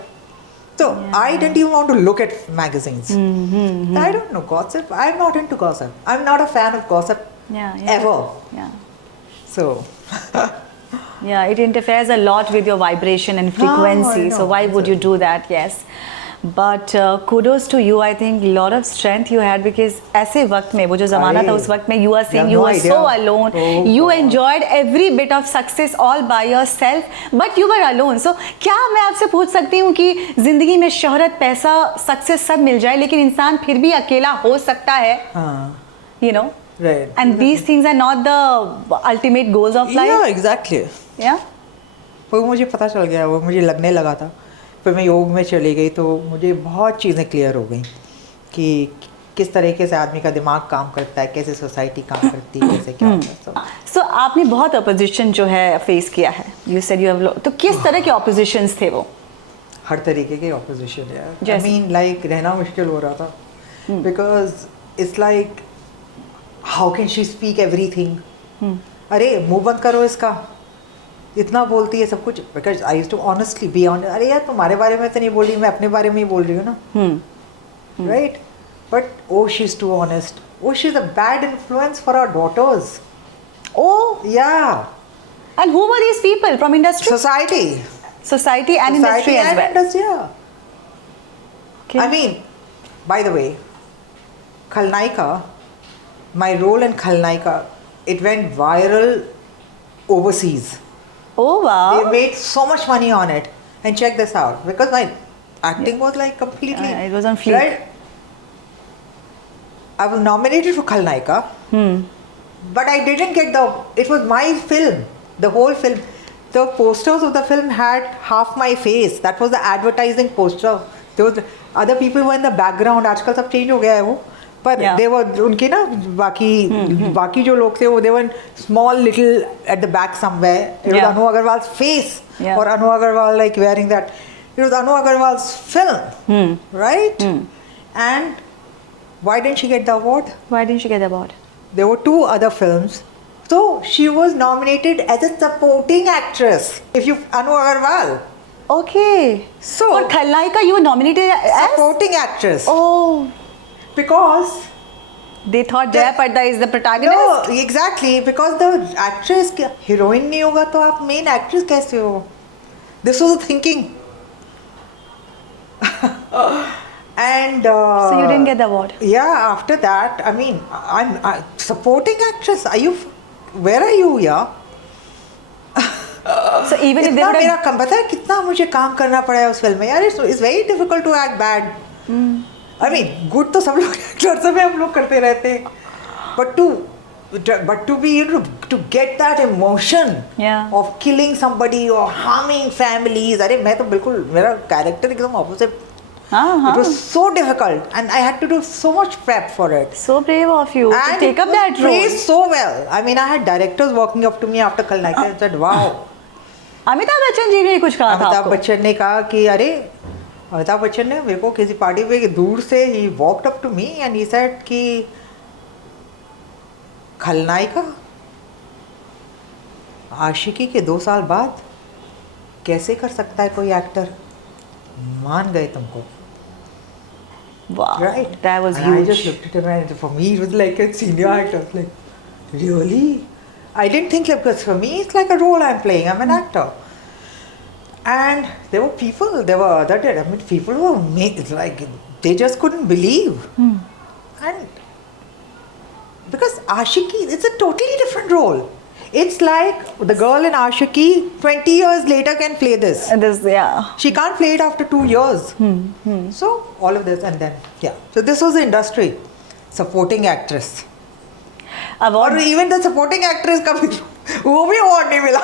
So I didn't even want to look at magazines. I don't know gossip. I'm not into gossip. I'm not a fan of gossip ever. Yeah. So Yeah, it interferes a lot with your vibration and frequency. I know. So why would you do that? Yes. But kudos to you. I think a lot of strength you had because ऐसे वक्त में वो जो ज़माना था उस वक्त में you are saying you were so alone. You enjoyed every bit of success all by yourself, but you were alone. So क्या मैं आपसे पूछ सकती हूँ कि ज़िंदगी में शोहरत, पैसा, सक्सेस सब मिल जाए लेकिन इंसान फिर भी अकेला हो सकता है? You know. Right. And these things are not the ultimate goals of life. Yeah, exactly. Yeah. वो मुझे पता चल गया, वो मुझे लगने लगा था. फिर मैं योग में चली गई तो मुझे बहुत चीज़ें क्लियर हो गई कि किस तरीके से आदमी का दिमाग काम करता है, कैसे सोसाइटी काम करती है, कैसे क्या होता है. So आपने बहुत अपोजिशन जो है फेस किया है. You said you have तो किस तरह के ऑपोजिशंस थे वो? हर तरीके के ऑपोजिशन है. I जैसे? mean रहना मुश्किल हो रहा था because it's like how can she speak everything? अरे मुंह बंद करो इसका, इतना बोलती है सब कुछ. Because I used to honestly be honest. अरे यार तुम्हारे बारे में तो नहीं बोल रही, मैं अपने बारे में ही बोल रही हूँ ना. Right? But she's too honest. She's a bad influence for our daughters. Oh. Yeah. And who were these people from industry? Society And industry as well. Industry, yeah. Okay. I mean, by the way, Khalnaika, my role in Khalnaika, it went viral overseas. Oh wow. They made so much money on it. And check this out, because my acting was like completely... it was on fleek. Right? I was nominated for Khalnaika, but I didn't get it was my film, the whole film. The posters of the film had half my face. That was the advertising poster. There was other people were in the background. आजकल सब change हो गया है वो. पर Yeah. they were उनके ना बाकी जो लोग थे वो they were small little at the back somewhere. It was Yeah. Anu Agarwal's face Yeah. or Anu Agarwal like wearing that. It was Anu Agarwal's film, right? And why didn't she get the award? Why didn't she get the award? There were 2 other films. So she was nominated as a supporting actress. If you Anu Agarwal, Okay. So- for Khalnaika, you were nominated as. supporting actress, Oh, because they thought Jaya Parda is the protagonist. no, exactly, because the actress heroine नहीं होगा तो आप main actress कैसे हो? This was the thinking. And So you didn't get the award. yeah, after that, I mean, I'm supporting actress. Are you? Where are you? Yeah. So even if they इतना would मेरा have. कम पता है कितना मुझे काम करना पड़ा है उस फिल्म में यार. It's very difficult to act bad. I mean, good तो सब लोग एक्टर्स में हम लोग करते रहते हैं. But to be to get that emotion Yeah. of killing somebody or harming families. अरे मैं तो बिल्कुल मेरा कैरेक्टर एकदम opposite. हाँ. It was so difficult, and I had to do so much prep for it. So brave of you to And take it up was that role. praised so well. I mean, I had directors walking up to me after Khalnaika and said, "Wow." Amitabh Bachchan ji ने कुछ कहा था अमिताभ आपको? बच्चन ने कहा कि अरे अमिताभ बच्चन ने मेरे को किसी पार्टी पे दूर से ही walked up to me and he said कि खलनायिका आशिकी के 2 साल बाद कैसे कर सकता है कोई एक्टर, मान गए तुमको. Wow, Right. that was and huge. I just looked at him and for me it was like a senior actor. I was like, really? I didn't think like, because for me it's like a role I'm playing. I'm an actor. And there were people, there were other, I mean, people who were it's like, they just couldn't believe. And because Ashiki, it's a totally different role. It's like the girl in Ashiki 20 years later can play this. And this, yeah. She can't play it after 2 years. So all of this and then yeah. So this was the industry, supporting actress. Award. और even the supporting actress का भी वो भी award नहीं मिला.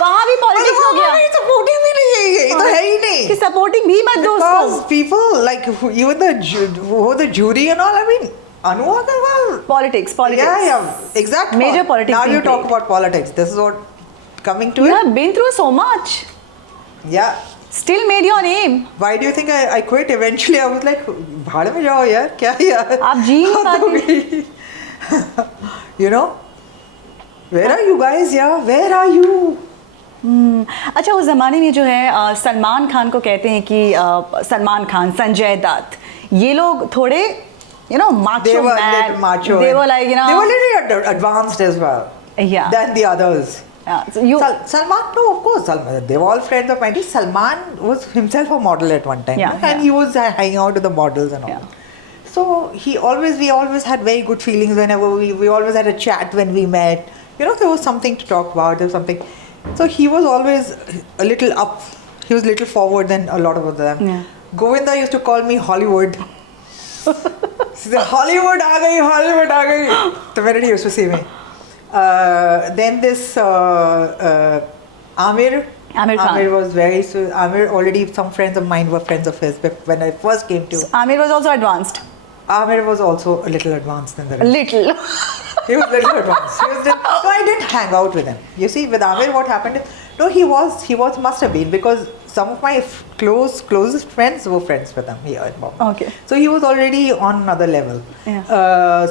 वहाँ भी politics हो गया supporting भी नहीं है ये तो है ही नहीं. कि सपोर्टिंग भी मत दो Because उसको. people like even the jury and all. I mean, Anu Agarwal. Politics. Yeah, exactly. Major politics Now being you talk played. about politics. This is what coming to You it. have been through so much. Yeah. Still made your name. Why do you think I quit? Eventually, I was like, भाड़ में जाओ यार, क्या यार? आप जी नहीं पाते. You know, where are you guys? Yeah, where are you? अच्छा उस ज़माने में जो है सलमान खान को कहते हैं कि सलमान खान, संजय दत्त, ये लोग थोड़े macho They were a man. little macho. They and were like they were little advanced as well. Yeah. Than the others. So you. Salman, no, of course, Salman. They were all friends of mine. Salman was himself a model at one time, Yeah, and yeah. he was hanging out with the models and all. Yeah. So we always had very good feelings whenever we always had a chat when we met. There was something to talk about. There was something. So he was always a little up. He was a little forward than a lot of them. Yeah. Govinda used to call me Hollywood. He said, Hollywood aa gayi. So when he used to see me. Then this Amir Amir Khan. Amir was very Amir already some friends of mine were friends of his when I first came to. Amir was also advanced. Amir was also a little advanced than the A rest. little. He was a little advanced. So I didn't hang out with him. You see, with Amir, what happened is, no, he was must have been, because some of my closest friends were friends with him here in Bombay. Okay. So he was already on another level. Yeah.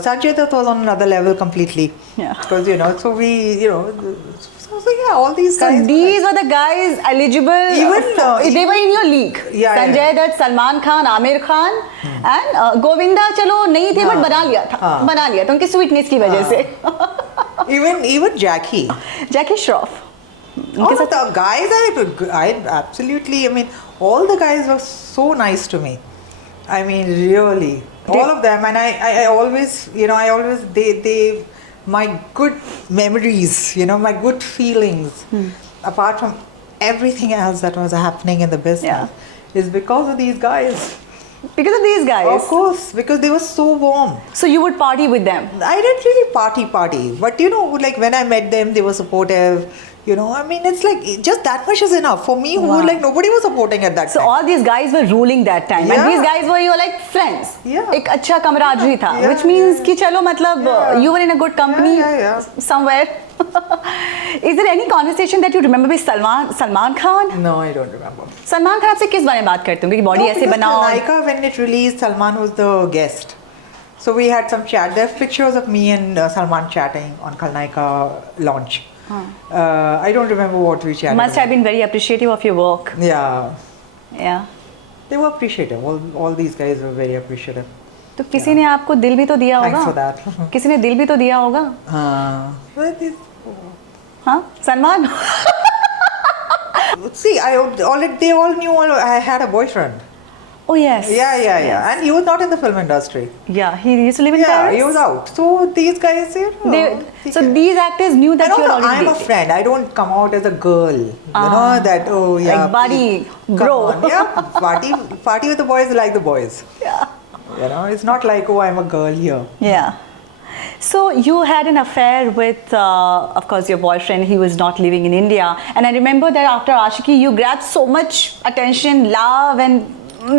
Sanjay Dutt was on another level completely. Yeah. Because so we so yeah, all these So guys. these were the guys eligible. They were in your league. Yeah, Sanjay Dutt, Salman Khan, Amir Khan, and Govinda चलो नहीं थे but बना लिया था उनकी sweetness की वजह से. even Jackie. Jackie Shroff. All of the guys, I absolutely, I mean, all the guys were so nice to me. I mean, really, all of them, and I always, they, my good memories, my good feelings, apart from everything else that was happening in the business, is because of these guys. Because of these guys. Of course, because they were so warm. So you would party with them. I didn't really party, but like when I met them, they were supportive. You know, I mean, it's like just that much is enough for me. Who Wow. like nobody was supporting at that So time. all these guys were ruling that time, and Yeah. these guys were your like friends. Yeah. एक अच्छा कमराजरी था, Yeah, which means yeah. कि चलो मतलब Yeah. you were in a good company Yeah. somewhere. Is there any conversation that you remember with Salman Khan? No, I don't remember. Salman Khan आपसे किस बारे में बात करते होंगे कि बॉडी No, ऐसे because बनाओ? Laika, when it released, Salman was the guest. So we had some chat. There are pictures of me and Salman chatting on Khalnaika launch. I don't remember what we chatted. Must have been very appreciative of your work. Yeah, Yeah. they were appreciative. All these guys were very appreciative. तो किसी ने आपको दिल भी तो दिया Thanks होगा. for that. किसी ने दिल भी तो दिया होगा. But हाँ, Salman. see, they all knew I had a boyfriend. Oh yes. Yeah. And he was not in the film industry. Yeah, he used to live in Yeah, Paris. he was out. So these guys, you know. So these actors knew that And you were also, already I'm a dating. friend. I don't come out as a girl. You know that. Oh yeah. Like buddy, please, bro. come on. Yeah, party with the boys like the boys. Yeah. You know, it's not like oh I'm a girl here. Yeah. So you had an affair with, of course, your boyfriend. He was not living in India, and I remember that after Ashiki, you grabbed so much attention, love, and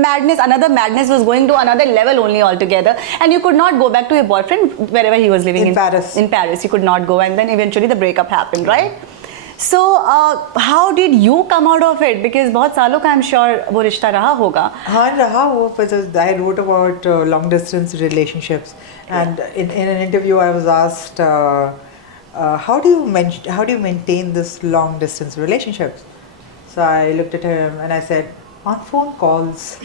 madness. Another madness was going to another level only altogether, and you could not go back to your boyfriend wherever he was living In Paris. In Paris, you could not go, and then eventually the breakup happened, right? So how did you come out of it? Because बहुत सालों का I'm sure वो रिश्ता रहा होगा. हाँ रहा वो because I wrote about long distance relationships and in an interview I was asked how do you maintain this long distance relationships. So I looked at him and I said on phone calls.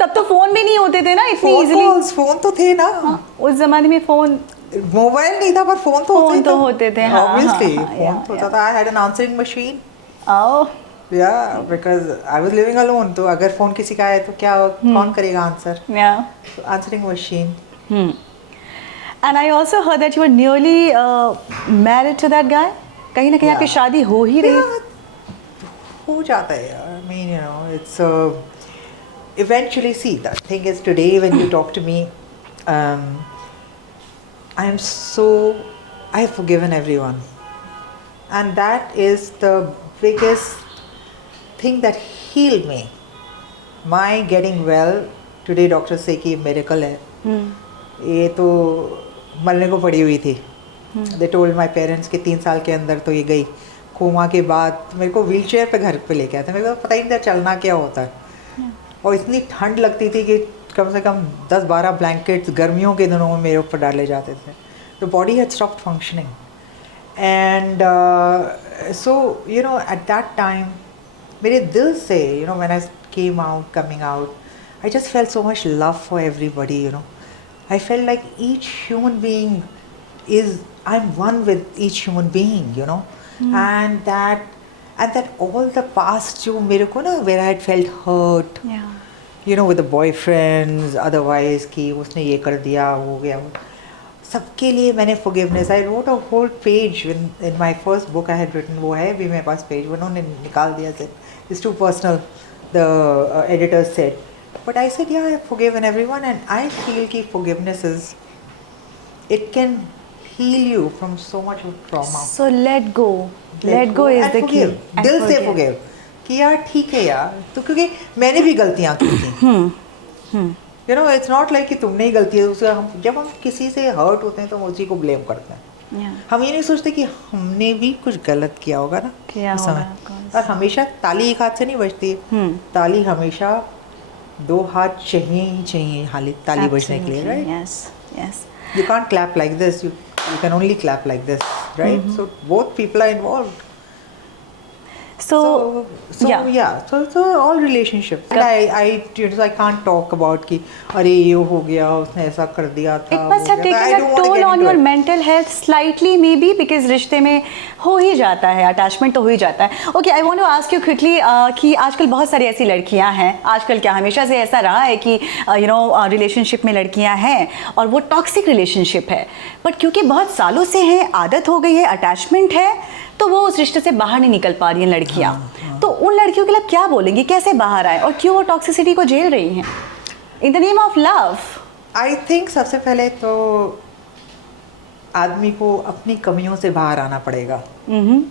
तब तो phone भी नहीं होते थे ना इतनी Phone easily. calls phone तो थे ना. उस जमाने में फोन मोबाइल नहीं था पर फोन तो फोन तो होते थे, हाँ, Obviously हाँ, फोन तो होता था. I had an answering machine. Oh. Yeah, because I was living alone. तो अगर फोन किसी का है तो क्या कौन करेगा answer? Yeah. Answering machine. And I also heard that you were nearly married to that guy. कहीं ना कहीं आपकी Yeah. शादी हो ही रही. Yeah, हो जाता है यार. I mean, you know, it's eventually. See, the thing is, today when you talk to me, I have forgiven everyone, and that is the biggest thing that healed me. My getting well today, doctors say कि miracle है. ये तो मरने को पड़ी हुई थी. They told my parents कि 3 साल के अंदर तो ये गई. कोमा के बाद मेरे को व्हीलचेयर पे घर पे लेके आते. मेरे को पता ही नहीं था चलना क्या होता है. और इतनी ठंड लगती थी कि कम से कम 10-12 ब्लैंकेट्स गर्मियों के दिनों में मेरे ऊपर डाले जाते थे. The body had stopped functioning. And so, you know, at that time, मेरे दिल से, you know, when I coming out, I just felt so much love for everybody, you know. I felt like each human being I'm one with each human being, you know. And that all the past जो मेरे को ना where I had felt hurt, Yeah. you know, with the boyfriends, otherwise कि उसने ये कर दिया, हो गया. सबके लिए मैंने forgiveness. I wrote a whole page in my first book I had written. वो है भी मेरे पास page. उन्होंने निकाल दिया. Said it's too personal. The editor said. But I said, yeah, I've forgiven everyone, and I feel कि forgiveness it can heal you from so much of trauma. So let go. Let go is and the forgive. key. And दिल से forgive. forgive. कि यार ठीक है यार. तो क्योंकि मैंने भी गलतियाँ की थी. You know, it's not like कि तुमने ही गलती है. जब हम किसी से hurt होते हैं तो हम उसी को blame करते हैं. Yeah. हम ये नहीं सोचते कि हमने भी कुछ गलत किया होगा ना. किया उस होगा, समय. of course. और हमेशा ताली एक हाथ से नहीं बजती. ताली हमेशा 2 हाथ चाहिए ही चाहिए ताली बजने के लिए, Absolutely. right? Yes. Yes. You can't clap like this. You can only clap like this, right? So both people are involved. So yeah. So all relationships. And I can't talk about कि अरे ये हो गया उसने ऐसा कर दिया था. It must have वो गया था. I taken don't a wanna toll get on into your it. mental health slightly maybe because रिश्ते में हो ही जाता है, अटैचमेंट तो हो ही जाता है. Okay, I want to ask you quickly कि आजकल बहुत सारी ऐसी लड़कियां हैं. आजकल क्या हमेशा से ऐसा रहा है कि रिलेशनशिप में लड़कियां हैं और वो टॉक्सिक रिलेशनशिप है. बट क्योंकि बहुत सालों से है, आदत हो गई है, अटैचमेंट है, तो वो उस रिश्ते से बाहर नहीं निकल पा रही हैं लड़कियां. तो उन लड़कियों के लिए आप क्या बोलेंगे, कैसे बाहर आए और क्यों वो टॉक्सिसिटी को झेल रही हैं in the name of love? I think सबसे पहले तो आदमी को अपनी कमियों से बाहर आना पड़ेगा। हम्म।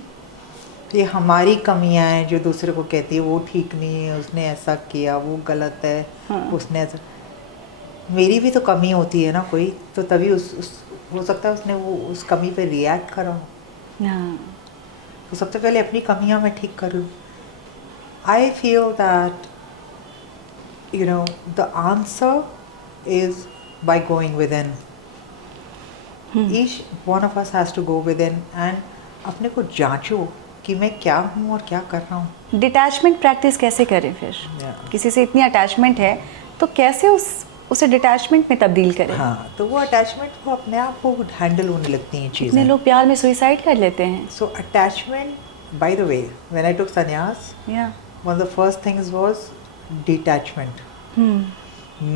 ये हमारी कमियां हैं जो दूसरे को कहती है वो ठीक नहीं है, उसने ऐसा किया, वो गलत है, हाँ। उसने ऐसा। मेरी भी तो कमी होती है ना कोई, तो तभी हो सकता है उसने वो उस कमी पे रिएक्ट करा हो। हाँ। तो सबसे पहले अपनी कमियां मैं ठीक कर लूँ। I feel that you know the answer is by going within. Each one of us has to go within and अपने को जांचो कि मैं क्या हूँ और क्या कर रहा हूँ। डिटैचमेंट प्रैक्टिस कैसे करें फिर? Yeah. किसी से इतनी अटैचमेंट है तो कैसे उसे डिटैचमेंट में तब्दील करें? हाँ, तो वो अटैचमेंट को अपने आप को हैंडल होने लगती हैं कितने चीज़ें। लोग प्यार में सुसाइड कर लेते हैं। So attachment, by the way, when I took sannyas, या one of the first things was detachment,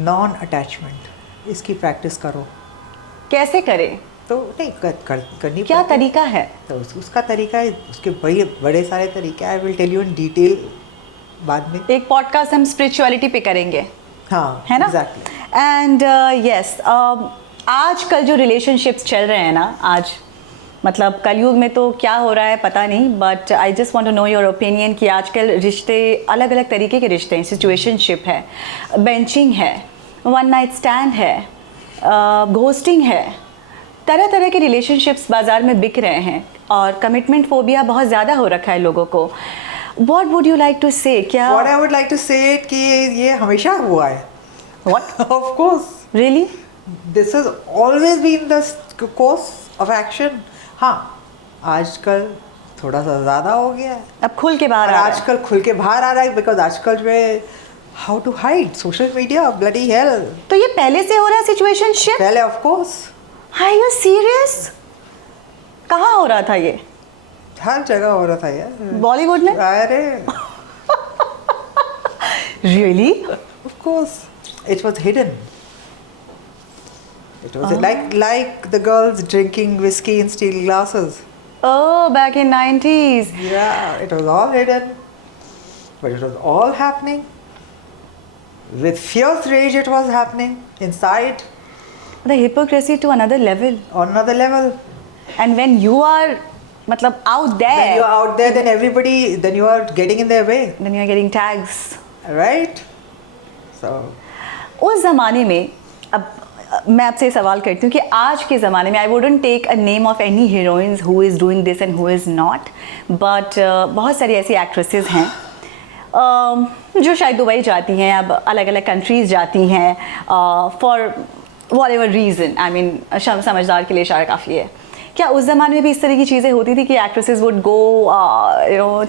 non-attachment. इसकी प्रैक्टिस करो। कैसे करें? तो नहीं करनी क्या पड़ती है। तरीका है? तो उसका तरीका है, उसके बड़े बड़े सारे तरीके। I will tell you in detail बाद में। एक पॉडकास्ट हम स्पिरिचुअलिटी पे करेंगे, हाँ, है ना? एग्जैक्टली। एंड यस, आजकल जो रिलेशनशिप्स चल रहे हैं ना, आज मतलब कलयुग में तो क्या हो रहा है पता नहीं, but I just want to know your opinion कि आजकल रिश्ते अलग अलग तरीके के रिश्ते हैं। सिचुएशनशिप है, बेंचिंग है, वन नाइट स्टैंड है, घोस्टिंग है, तरह तरह के रिलेशनशिप्स बाज़ार में बिक रहे हैं और कमिटमेंट फोबिया बहुत ज़्यादा हो रखा है लोगों को। What would you like to say? क्या What I would like to say कि ये हमेशा हुआ है। What? Of course, Really? this has always been the course of action. हाँ, आजकल थोड़ा सा ज़्यादा हो गया है। अब खुल के बाहर और आ रहा है। आजकल खुल के बाहर आ रहा है बिकॉज आजकल जो है how to hide social media, bloody hell. तो ये पहले से हो रहा है सिचुएशनशिप? पहले of course Are you serious? कहाँ हो रहा था ये? हर जगह हो रहा था यार। बॉलीवुड में? अरे Really? of course it was hidden. It was like the girls drinking whiskey in steel glasses. Oh, back in 90s. Yeah, it was all hidden, but it was all happening. With fierce rage it was happening inside The hypocrisy to another level. on another level. And when you are मतलब out When there, you're out there, then you are getting in their way, then you are getting tags. right? So उस ज़माने में, अब मैं आपसे ये सवाल करती हूँ कि आज के ज़माने में I wouldn't take a name of any heroines who is doing this and who is not, but बहुत सारी ऐसी एक्ट्रेसेस हैं जो शायद दुबई जाती हैं, अब अलग अलग कंट्रीज़ जाती हैं for what ever reason. I mean समझदार के लिए इशारा काफ़ी है। क्या उस ज़माने में भी इस तरह की चीज़ें होती थी कि actresses would go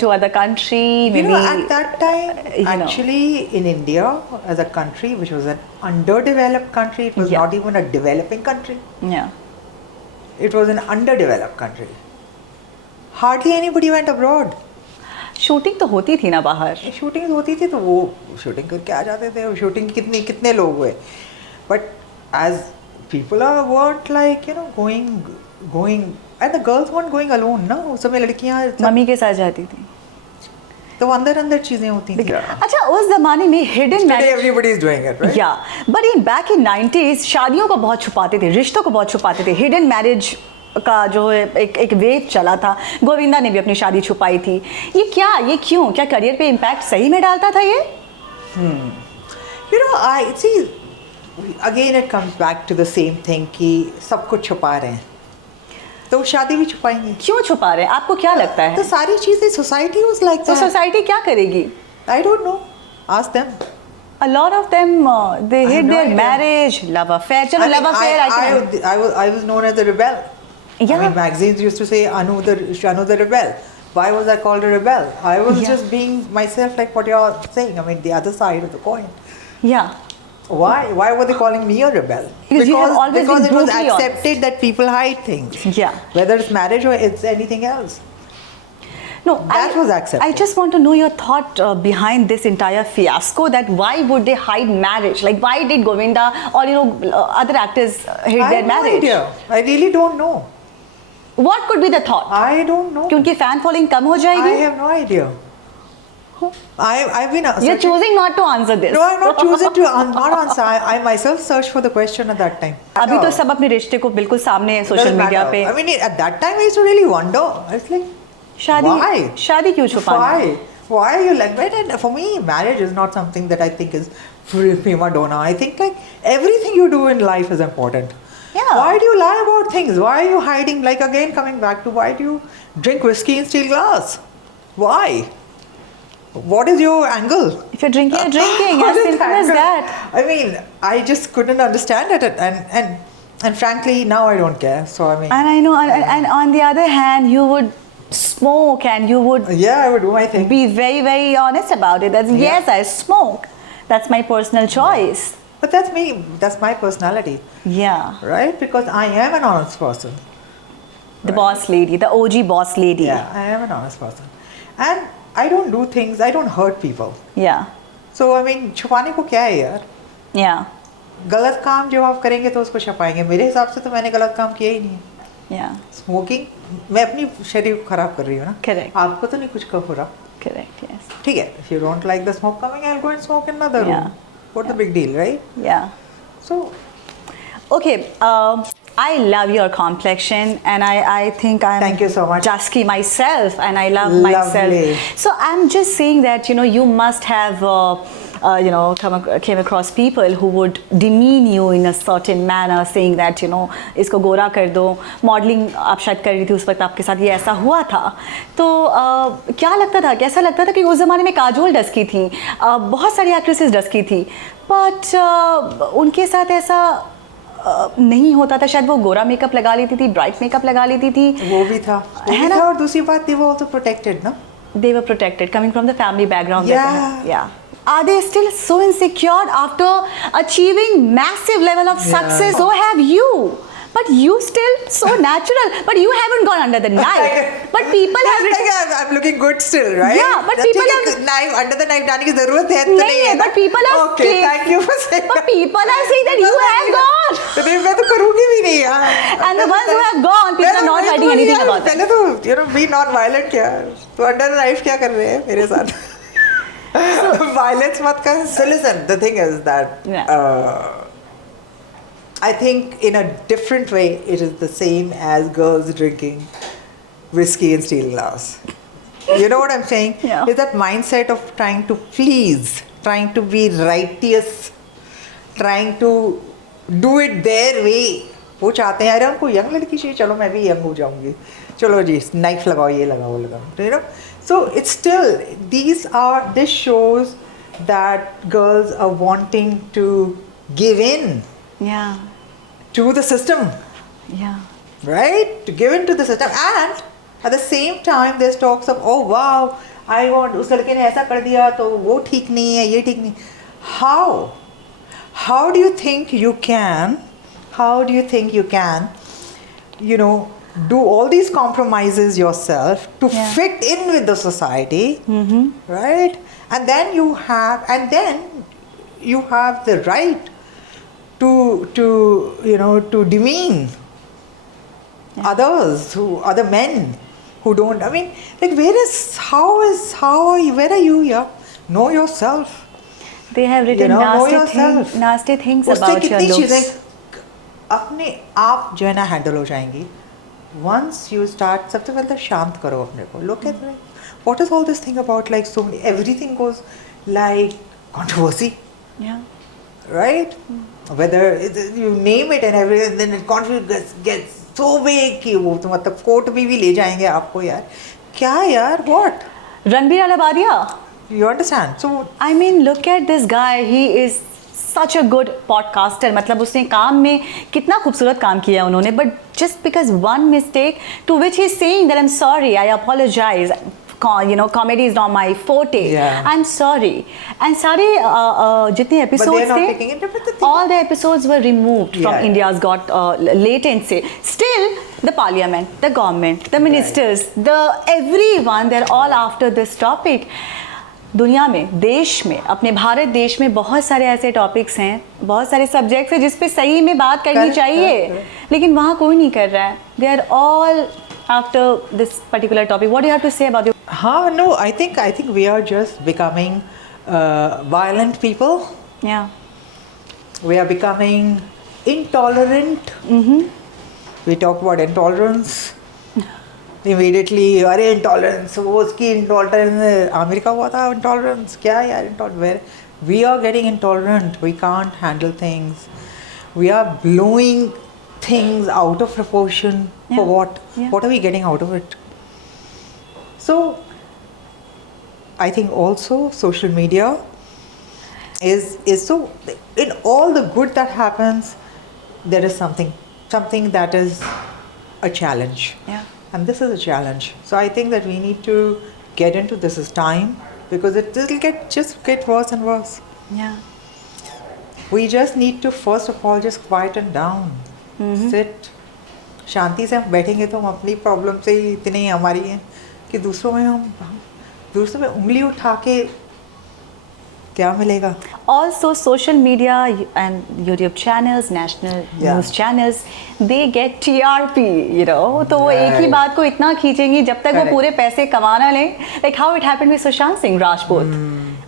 to other country? you know, at that time, actually in India as a country, which was an underdeveloped country, it was Yeah. not even a developing country. Yeah. It was an underdeveloped country. Hardly anybody went abroad. Shooting तो होती थी ना बाहर। Shooting होती थी तो वो shooting करके आ जाते थे। शूटिंग कितने लोग हुए, but as people weren't like going and the girls weren't going alone ना। उस समय लड़कियां मम्मी के साथ जाती थी। तो अंदर चीजें होती थी। अच्छा, उस जमाने में hidden marriage, everybody is doing it, right? या but in back in 90s शादियों को बहुत छुपाते थे, रिश्तों को बहुत छुपाते थे। हिडन मैरिज का जो एक वेव चला था, गोविंदा ने भी अपनी शादी छुपाई थी। ये क्यों? क्या करियर पे इम्पैक्ट सही में डालता था ये? I see, again it comes back to the same thing कि सब कुछ छुपा रहे हैं तो शादी भी छुपाएंगे। क्यों छुपा रहे हैं? आपको क्या लगता है? तो सारी चीजें सोसाइटी वाज लाइक तो सोसाइटी क्या करेगी? I don't know, ask them. A lot of them they I have hid no their idea. marriage, love affair. चलो I mean, love affair I was known as a rebel. Yeah. I mean, magazines used to say Anu the rebel. Why was I called a rebel? I was Yeah. just being myself, like what you're saying. I mean, the other side of the coin. Yeah. Why were they calling me a rebel? Because you have always because been it was brutally honest. accepted that people hide things. Yeah. Whether it's marriage or it's anything else. No, That was accepted. I just want to know your thought behind this entire fiasco. That why would they hide marriage? Like why did Govinda or other actors hide I their have no marriage? idea. I really don't know. What could be the thought? I don't know. कि उनकी fan following कम हो I जाएगी? have no idea. I've been You're searching. choosing not to answer this. No, I'm not choosing to not answer. I myself searched for the question at that time. अभी तो सब अपने रिश्ते को बिल्कुल सामने सोशल Doesn't मीडिया matter. पे I mean, at that time, I used to really wonder. It's like, शादी why? शादी क्यों छुपाना? Why? Why are you like that? And for me, marriage is not something that I think is prima donna. I think like everything you do in life is important. Yeah. Why do you lie about things? Why are you hiding? Like again, coming back to why do you drink whiskey in steel glass? Why? What is your angle? If you're drinking, you're drinking. What As is simple as angle? that. I mean, I just couldn't understand it, and frankly, now I don't care. So I mean, And I know, and on the other hand, you would smoke and you would yeah, I would do my thing. be very, very honest about it. That's, Yeah. yes, I smoke. That's my personal choice. But that's me. That's my personality, Yeah. right? Because I am an honest person. The boss lady, the OG boss lady. Yeah, I am an honest person, and I don't do things. I don't hurt people. Yeah. So I mean, छुपाने को क्या है यार? Yeah. गलत काम जब आप करेंगे तो उसको छुपाएंगे. मेरे हिसाब से तो मैंने गलत काम किया ही नहीं है. Yeah. स्मोकिंग, मैं अपनी शरीर को खराब कर रही हूँ ना. Correct. आपको तो नहीं कुछ कहो रहा. Correct. Yes. ठीक है. If you don't like the smoke coming, I'll go and smoke in another room. Yeah. What's the big deal, right? Yeah. So Okay. I love your complexion, and I think I'm Thank you so much. dusky myself, and I love Lovely. myself. So I'm just saying that you must have came across people who would demean you in a certain manner, saying that इसको गोरा कर दो. Modelling आप शायद कर रही थी उस वक्त, आपके साथ ये ऐसा हुआ था. तो क्या लगता था, कैसा लगता था कि उस ज़माने में काजोल डस्की थी, बहुत सारी एक्ट्रेसेस डस्की थी, बट उनके साथ ऐसा नहीं होता था. शायद वो गोरा मेकअप लगा लेती थी, ब्राइट मेकअप लगा लेती थी. वो भी था. है ना? और दूसरी बात, they were also protected, ना? They were protected, coming from the family background. Yeah. Yeah. Are they still so insecure after achieving massive level of success? So have you. But you still so natural. But you haven't gone under the knife. But people have written. I'm looking good still, right? Yeah, but That's people ठीक है, have- knife under the knife डालने की ज़रूरत है तो नहीं नहीं है है, ना? but people are Okay, saying- thank you for saying But that. people are saying that you have gone. तो नहीं, मैं तो करूँगी भी नहीं यार. And the ones who have gone, people are not writing anything about it. पहले तो be non violent क्या? तो under the knife क्या कर रहे हैं मेरे साथ? Violence मत कर. So listen, the thing is that Yeah. I think in a different way it is the same as girls drinking whiskey in steel glass. You know what I'm saying? Yeah. Is that mindset of trying to please, trying to be righteous, trying to do it their way. वो चाहते हैं, अरे हमको young लड़की चाहिए, चलो मैं भी यंग हो जाऊंगी, चलो जी नाइफ लगाओ, ये लगाओ, वो लगाओ. You know? So it's still, this shows that girls are wanting to give in Yeah. to the system, Yeah. right? To give in to the system, and at the same time there's talks of, oh wow, I want, उस लड़के ने ऐसा कर दिया तो वो ठीक नहीं है, ये ठीक नहीं. How do you think you can, do all these compromises yourself to Yeah. fit in with the society, right? And then you have the right to demean others, other men who don't. I mean, like, where are you? Yeah, know yourself. They have written know nasty yourself. nasty things उससे about your कितनी looks. चीजें अपने आप जो है ना handle हो जाएंगी. Once you start, सबसे पहले तो शांत करो अपने को. Look at what is all this thing about, like, so many, everything goes like controversy, Yeah. right? Whether you name it and everything, then it controversy gets so big कि वो तो मतलब कोर्ट भी ले जाएंगे आपको यार. क्या यार? What? Ranbir Alabadia. You understand? So I mean, look at this guy. He is such a good podcaster. मतलब उसने काम में कितना खूबसूरत काम किया उन्होंने. But just because one mistake, to which he's saying that I'm sorry, I apologize. Comedy is not my forte. Yeah. I'm sorry. And सारे जितने but episodes they're not थे, taking it. But the thing, all the episodes were removed from Yeah. India's Got Latent say. Still, the parliament, the government, the ministers, everyone, they're all after this topic. दुनिया में, देश में, अपने भारत देश में बहुत सारे ऐसे टॉपिक्स हैं, बहुत सारे सब्जेक्ट्स हैं जिस पे सही में बात करनी Correct, चाहिए, correct. लेकिन वहाँ कोई नहीं कर रहा है. They are all after this particular topic. What do you have to say about your? No, I think we are just becoming violent people. Yeah. We are becoming intolerant. We talk about intolerance. Immediately, अरे intolerance, वो उसकी intolerance, America हुआ था intolerance, क्या यार intolerance? Where we are getting intolerant, we can't handle things. We are blowing things out of proportion. For Yeah. what? Yeah. What are we getting out of it? So, I think also social media is so, in all the good that happens, there is something that is a challenge. Yeah. And this is a challenge. So I think that we need to get into this as time, because it'll get worse and worse. Yeah. We just need to first of all just quieten down. Sit. शांति से हम बैठेंगे तो हम अपनी problem से ही इतनी हमारी है कि दूसरों में उंगली उठा के क्या मिलेगा? Also, social media and YouTube channels, national Yeah. news channels, they get TRP, you know. तो वो एक ही Right. बात को इतना खींचेंगी जब तक वो Correct. पूरे पैसे कमाना लें. Like how it happened with Sushant Singh Rajput.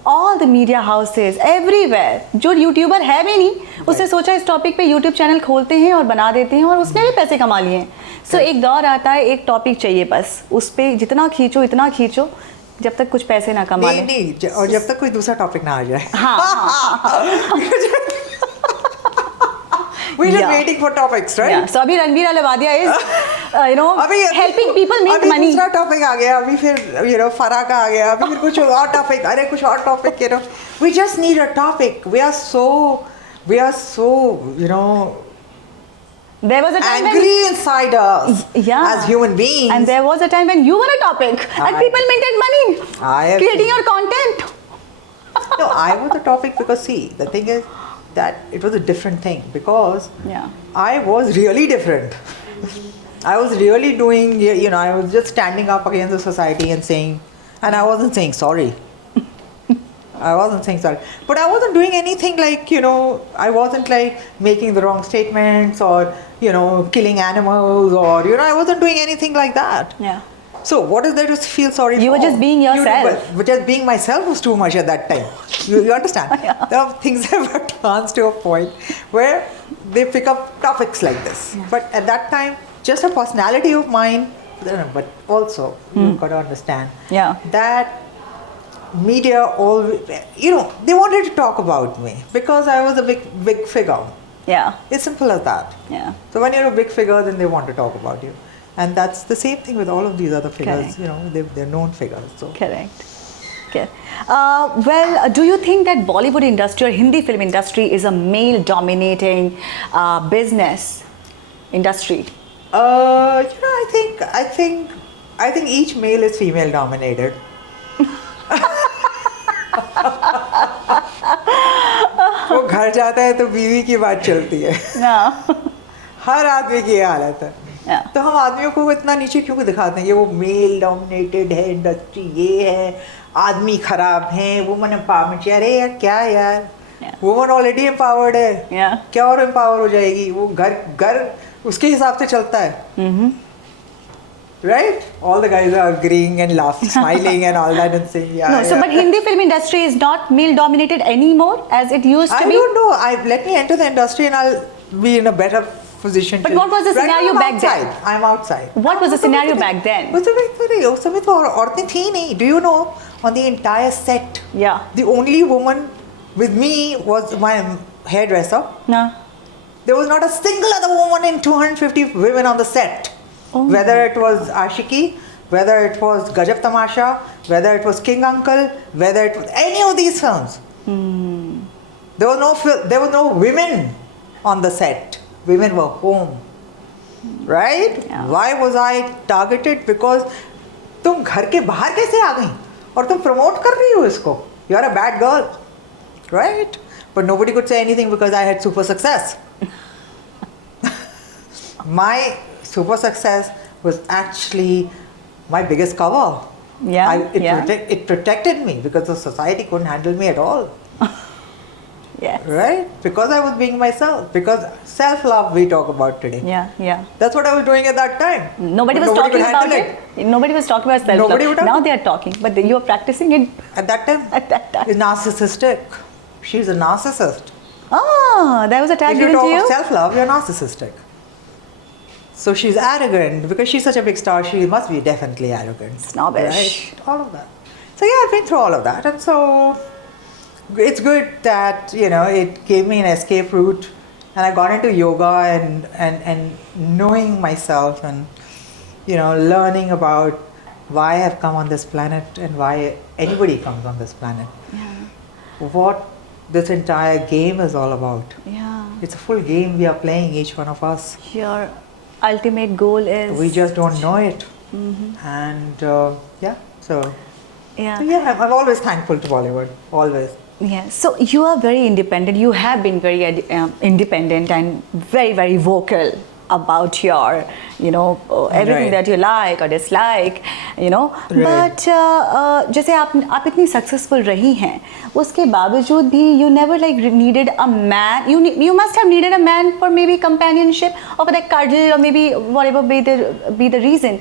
All the media houses, everywhere, जो यूट्यूबर है भी नहीं, उसने सोचा इस टॉपिक पे यूट्यूब चैनल खोलते हैं और बना देते हैं और उसने भी पैसे कमा लिए हैं. सो एक दौर आता है, एक टॉपिक चाहिए बस, उस पर जितना खींचो जब तक कुछ पैसे ना कमा लें. नहीं, और जब तक कोई दूसरा टॉपिक ना आ जाए. We're just Yeah. waiting for topics, right? Yeah. So अभी Ranveer Allahbadia is helping people make अभी money. दूसरा टॉपिक आ गया, अभी फिर फरा का आ गया, अभी फिर कुछ और टॉपिक, अरे कुछ और topic, we just need a topic. We are so There was a time angry inside us as human beings. And there was a time when you were a topic and people minted money I have creating seen. your content. No, I was the topic because see, the thing is that it was a different thing, because Yeah. I was really different. I was really doing, I was just standing up against the society and saying, and I wasn't saying sorry. I wasn't saying sorry. But I wasn't doing anything like, I wasn't like making the wrong statements or, killing animals or, I wasn't doing anything like that. Yeah. So what is there to feel sorry for? You were just being yourself. But just being myself was too much at that time. You understand? Yeah. There are things that have advanced to a point where they pick up topics like this. Yeah. But at that time, just a personality of mine, but also you've got to understand Yeah. that media always, they wanted to talk about me because I was a big figure. Yeah. It's simple as that. Yeah. So when you're a big figure, then they want to talk about you. And that's the same thing with all of these other figures. Correct. They're known figures. So. Correct. Okay. Do you think that Bollywood industry or Hindi film industry is a male-dominating business industry? I think each male is female-dominated. वो घर जाता है तो बीवी की बात चलती है. Yeah. हर आदमी की ये हालत है. Yeah. तो हम आदमियों को इतना नीचे क्यों दिखाते हैं? ये वो मेल डोमिनेटेड है इंडस्ट्री, ये है, आदमी खराब है, वुमन एम्पावरमेंट. अरे यार क्या यार, वुमन ऑलरेडी एम्पावर्ड है. Yeah. क्या और एम्पावर हो जाएगी? वो घर उसके हिसाब से चलता है. Right? All the guys are agreeing and laughing, smiling and all that and saying, yeah. No, so yeah. but Hindi film industry is not male-dominated anymore as it used to I be? don't know. Let me enter the industry and I'll be in a better position. But what was the scenario back then? I'm outside. What was the scenario back then? उस समय तो औरतें थी नहीं. Do you know, on the entire set, Yeah. the only woman with me was my hairdresser. No. There was not a single other woman in 250 women on the set. Oh. Whether it was Ashiki, whether it was Gajab Tamasha, whether it was King Uncle, whether it was any of these films. There were no women on the set. Women were home. Right? Yeah. Why was I targeted? Because तुम घर के बाहर कैसे आ गई और तुम promote कर रही हो इसको? You are a bad girl. Right? But nobody could say anything because I had super success. My super success was actually my biggest cover. Yeah. It protected me because the society couldn't handle me at all. Yes. Right? Because I was being myself. Because self-love we talk about today. Yeah. That's what I was doing at that time. Nobody But was talking could about handle it. Nobody was talking about self-love. Nobody would talk- Now they are talking, but you are practicing it At that time, at that time. it's narcissistic. She's a narcissist. Ah, that was a tag If you given to talk you? of self-love, you're narcissistic. So she's arrogant because she's such a big star. She must be definitely arrogant. Snobbish. Right? All of that. So yeah, I've been through all of that, and so it's good that it gave me an escape route, and I got into yoga and knowing myself and learning about why I've come on this planet and why anybody comes on this planet. Yeah. What this entire game is all about. Yeah. It's a full game we are playing, each one of us. Your ultimate goal is. We just don't know it. Mm-hmm. And so Yeah. I'm always thankful to Bollywood, always. Yeah. So you are very independent. You have been very independent and very, very vocal about your, everything Right. that you like or dislike, Right. But जैसे आप इतनी successful रही हैं, उसके बावजूद भी you never like needed a man. You must have needed a man for maybe companionship or for the cuddle or maybe whatever be the reason,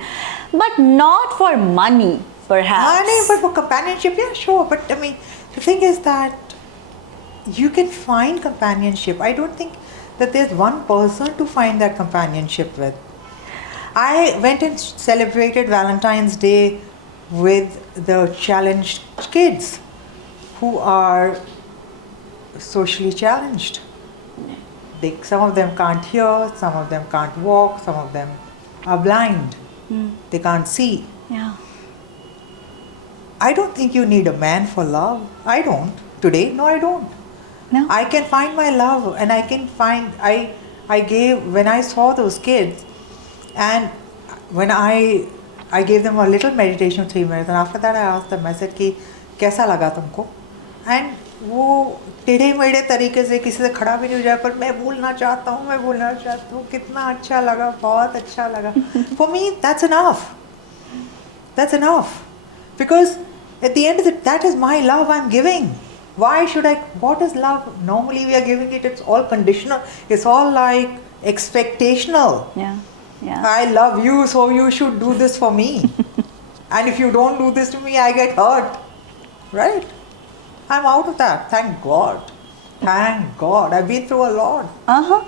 but not for money, perhaps. Money, but for companionship, yeah, sure. But I mean, the thing is that you can find companionship. I don't think that there's one person to find that companionship with. I went and celebrated Valentine's Day with the challenged kids who are socially challenged. Some of them can't hear, some of them can't walk, some of them are blind. They can't see. Yeah. I don't think you need a man for love. I don't. Today, no, I don't. No. I can find my love, and I can find. I gave when I saw those kids, and when I gave them a little meditation of 3 minutes, and after that I asked them. I said कि कैसा लगा तुमको? And वो टेढ़े मेढ़े तरीके से किसी से खड़ा भी नहीं हो जाए, पर मैं बोलना चाहता हूँ, कितना अच्छा लगा, बहुत अच्छा लगा. For me, that's enough. That's enough, because at the end of it, that is my love I'm giving. Why should I? What is love? Normally we are giving it. It's all conditional. It's all like expectational. Yeah. Yeah. I love you, so you should do this for me. And if you don't do this to me, I get hurt. Right? I'm out of that. Thank God. Thank God. I've been through a lot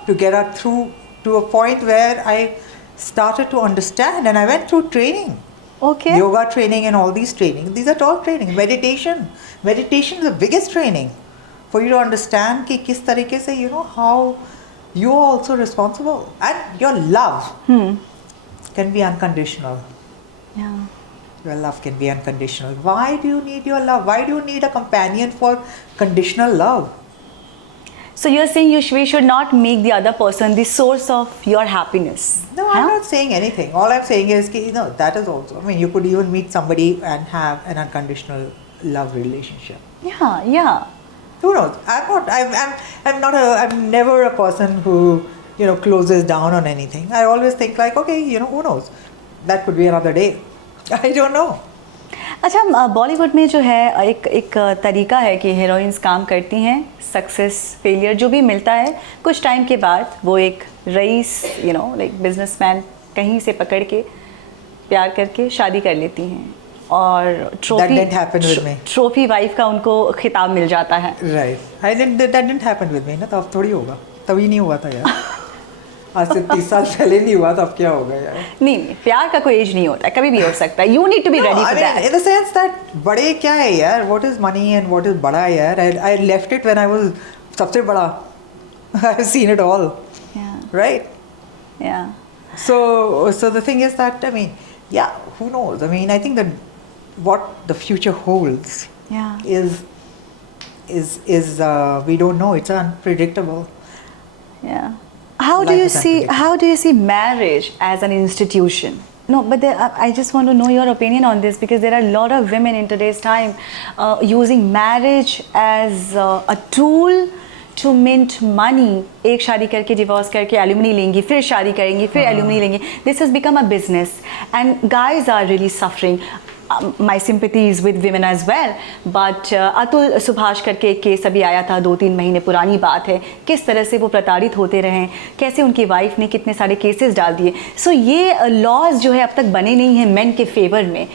to get up through to a point where I started to understand, and I went through training. Okay. Yoga training and all these training. These are all training. Meditation. Meditation is the biggest training for you to understand कि किस तरीके से how you are also responsible, and your love can be unconditional. Yeah. Your love can be unconditional. Why do you need your love? Why do you need a companion for conditional love? So you're saying we should not make the other person the source of your happiness. No, I'm not saying anything. All I'm saying is that is also. I mean, you could even meet somebody and have an unconditional love relationship. Yeah, yeah. Who knows? I'm never a person who closes down on anything. I always think like, okay, who knows? That could be another day. I don't know. अच्छा, बॉलीवुड में जो है एक तरीका है कि heroines काम करती हैं, सक्सेस फेलियर जो भी मिलता है कुछ टाइम के बाद वो एक रईस लाइक बिजनेसमैन कहीं से पकड़ के प्यार करके शादी कर लेती हैं और ट्रॉफी वाइफ का उनको खिताब मिल जाता है. Right. That didn't happen with me ना, तो अब थोड़ी होगा. तभी नहीं हुआ था यार. आज से 30 साल पहले नहीं हुआ, तो अब क्या होगा यार? नहीं, प्यार का कोई एज नहीं होता, कभी भी हो सकता है. You need to be ready for that. In the sense that बड़े क्या है यार? What is money and what is बड़ा यार? I left it when I was सबसे बड़ा. I've seen it all. Yeah. Right? Yeah. So the thing is that, I mean, yeah, who knows? I mean, I think that what the future holds is we don't know. It's unpredictable. Yeah. How do you see marriage as an institution? No, but I just want to know your opinion on this, because there are a lot of women in today's time using marriage as a tool to mint money. एक शादी करके divorce करके alimony लेंगी, फिर शादी करेंगी, फिर alimony लेंगी. This has become a business, and guys are really suffering. My sympathies with women as well, but Atul Subhash करके एक केस अभी आया था, 2-3 महीने पुरानी बात है, किस तरह से वो प्रताड़ित होते रहे, कैसे उनकी वाइफ ने कितने सारे केसेस डाल दिए. सो ये लॉज जो है अब तक बने नहीं हैं मेन के फेवर में.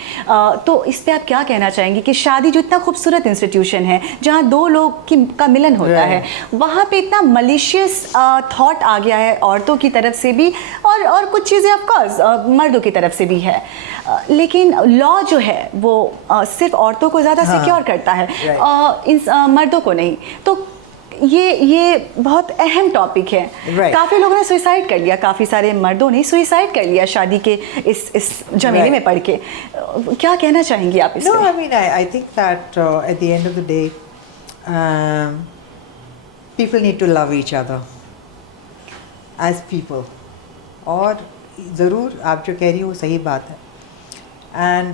तो इस पर आप क्या कहना चाहेंगे कि शादी जो इतना खूबसूरत इंस्टीट्यूशन है जहाँ दो लोग का मिलन होता है, वहाँ पे इतना मलिशियस थॉट आ गया है औरतों की तरफ से भी, और कुछ चीज़ें ऑफकोर्स मर्दों की तरफ से भी है. लेकिन लॉ जो है वो सिर्फ औरतों को ज़्यादा सिक्योर करता है, मर्दों को नहीं. तो ये बहुत अहम टॉपिक है. काफ़ी लोगों ने सुसाइड कर लिया, काफ़ी सारे मर्दों ने सुसाइड कर लिया शादी के इस झमेले में पड़ के. क्या कहना चाहेंगी आप इसमें? No, I mean, I think that at the end of the day, people need to love each other as people. और ज़रूर आप जो कह रही हो सही बात है. And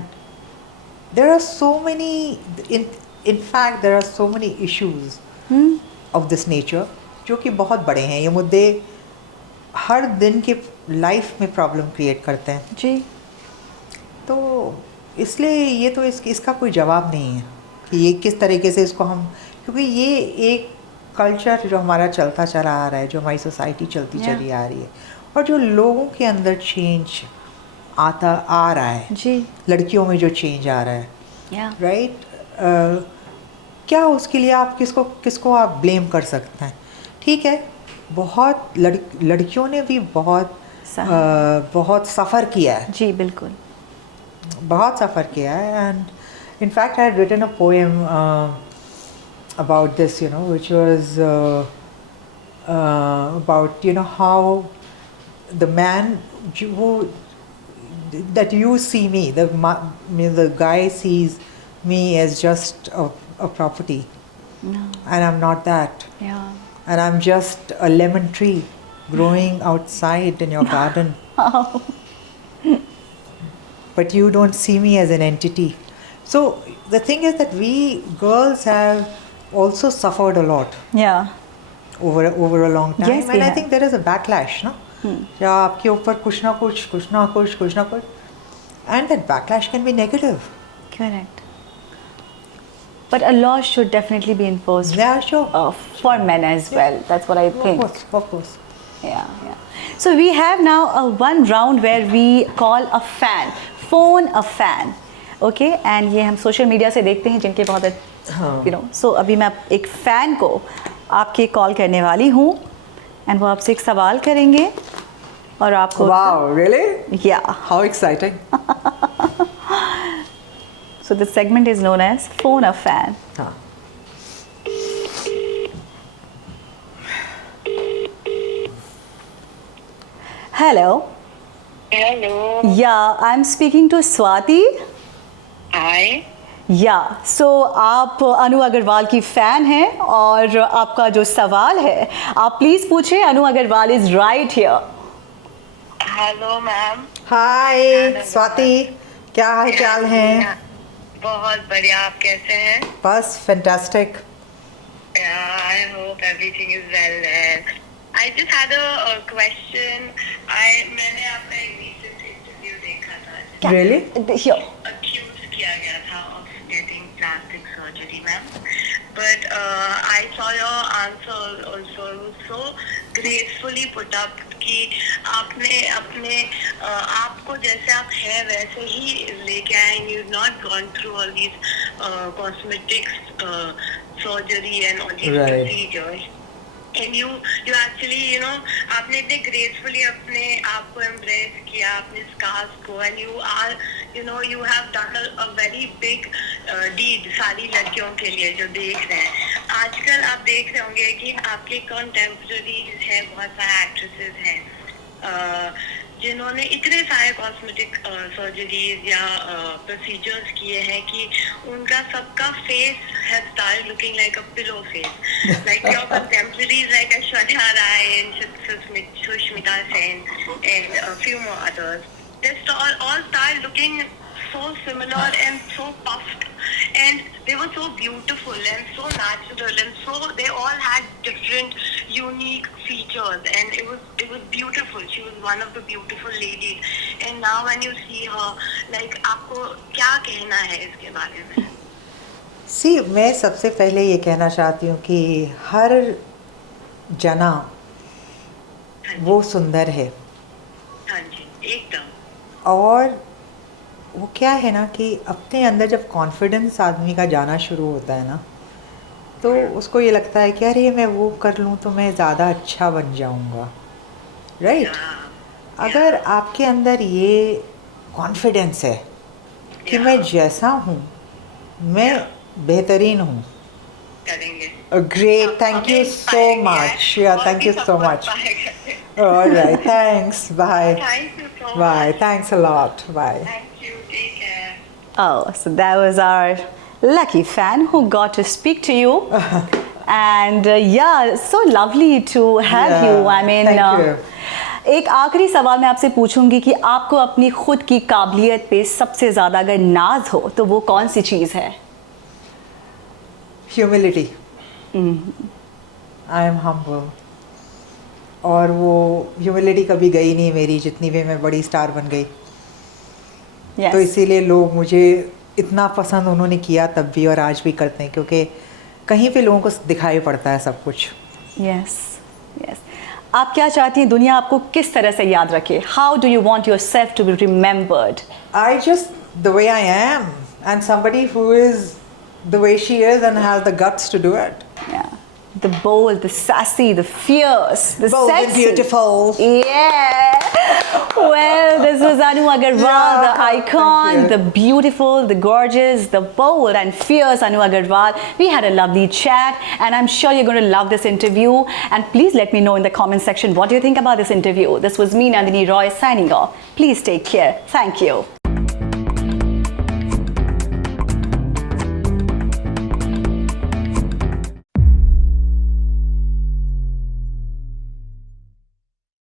there are so many, in fact, there are so many issues of this nature जो कि बहुत बड़े हैं. ये मुद्दे हर दिन के लाइफ में प्रॉब्लम क्रिएट करते हैं जी. तो इसलिए ये तो इसका कोई जवाब नहीं है कि ये किस तरीके से इसको हम, क्योंकि ये एक कल्चर जो हमारा चलता चला आ रहा है, जो हमारी सोसाइटी चलती चली आ रही है, और जो लोगों के अंदर चेंज आ रहा है जी. लड़कियों में जो चेंज आ रहा है, राइट. क्या उसके लिए आप किसको आप ब्लेम कर सकते हैं? ठीक है, बहुत लड़कियों ने भी बहुत सफ़र किया है. जी बिल्कुल, बहुत सफ़र किया है. And in fact I had written a poem about this, which was about how the man who that you see me, the guy sees me as just a property. No. And I'm not that. Yeah. And I'm just a lemon tree growing outside in your garden. But you don't see me as an entity. So the thing is that we girls have also suffered a lot. Yeah. Over a long time. Yes, and I think there is a backlash, no? या आपके ऊपर कुछ ना कुछ, and that backlash can be negative. Correct. But a law should definitely be enforced. Yeah, sure. For men as well. That's what I think. Of course. Yeah. So we have now one round where we call a fan, phone a fan. Okay, and ये हम social media से देखते हैं जिनके बहुत so अभी मैं एक फ़ैन को आपके कॉल करने वाली हूँ, एंड वो आपसे एक सवाल करेंगे और आपको. Wow, really? Yeah. How exciting. So the segment is known as Phone a Fan. Hello. Hello. Yeah, I'm speaking to Swati. Hi. या सो आप अनु अग्रवाल की फ़ैन हैं और आपका जो सवाल है आप प्लीज़ पूछें. Anu Agarwal is right here. Hello ma'am. Hi Swati, क्या हाल चाल हैं? बहुत बढ़िया, आप कैसे हैं? बस fantastic. I hope everything is well there. I just had a question. मैंने आपका एक recent interview देखा था. Really? Here. Accused किया गया था of getting plastic surgery, ma'am. But I saw your answer also so gracefully put up कि आपने अपने आपको जैसे आप हैं वैसे ही लेके आए. You've not gone through all these cosmetics surgery and all these procedures. And you actually आपने इतने gracefully अपने आप को embrace किया, अपने scars को, and you have done a very big deed सारी लड़कियों के लिए जो देख रहे हैं. आजकल आप देख रहे होंगे कि आपके contemporaries हैं, बहुत सारे actresses हैं जिन्होंने इतने सारे कॉस्मेटिक सर्जरीज या प्रोसीजर्स किए हैं कि उनका सबका face has started looking like a pillow face, like your contemporaries like Aishwarya Rai and Sushmita Sen and a few more others. They all started looking so similar and so puffed, and they were so beautiful and so natural, and so they all had different unique features, and it was beautiful. She was one of the beautiful ladies, and now when you see her, like, आपको क्या कहना है इसके बारे में? सी, मैं सबसे पहले ये कहना चाहती हूँ कि हर जना वो सुंदर है, हाँ जी, एकदम। और वो क्या है ना कि अपने अंदर जब कॉन्फिडेंस आदमी का जाना शुरू होता है ना, तो उसको ये लगता है कि अरे मैं वो कर लूँ तो मैं ज़्यादा अच्छा बन जाऊँगा, राइट? अगर आपके अंदर ये कॉन्फिडेंस है कि मैं जैसा हूँ मैं बेहतरीन हूँ, करेंगे। Great, thank you so much, yeah thank you so much, alright, thanks, bye, Thank you so bye, much. Thanks a lot, bye. Thank you. Take care. Oh, so that was our lucky fan who got to speak to you. And yeah, so lovely to have Yeah, you. I mean, thank you. एक आखिरी सवाल मैं आपसे पूछूंगी कि आपको अपनी खुद की काबिलियत पे सबसे ज़्यादा अगर नाज हो तो वो कौन सी चीज़ है? ह्यूमिलिटी, आई एम हम्बल, और वो ह्यूमिलिटी कभी गई नहीं मेरी, जितनी भी मैं बड़ी स्टार बन गई. Yes. तो इसीलिए लोग मुझे इतना पसंद उन्होंने किया तब भी और आज भी करते हैं, क्योंकि कहीं पे लोगों को दिखाई पड़ता है सब कुछ. Yes, yes. आप क्या चाहती हैं दुनिया आपको किस तरह से याद रखे? How do you want yourself to be remembered? I just the way I am, and somebody who is the way she is and has the guts to do it. Yeah. The bold, the sassy, the fierce, the Bold sexy. and beautiful. Yeah. Well, this was Anu Agarwal, Yeah, the thank icon, you. the beautiful, the gorgeous, the bold and fierce Anu Agarwal. We had a lovely chat, and I'm sure you're going to love this interview. And please let me know in the comment section what do you think about this interview. This was me, Nandini Roy, signing off. Please take care. Thank you.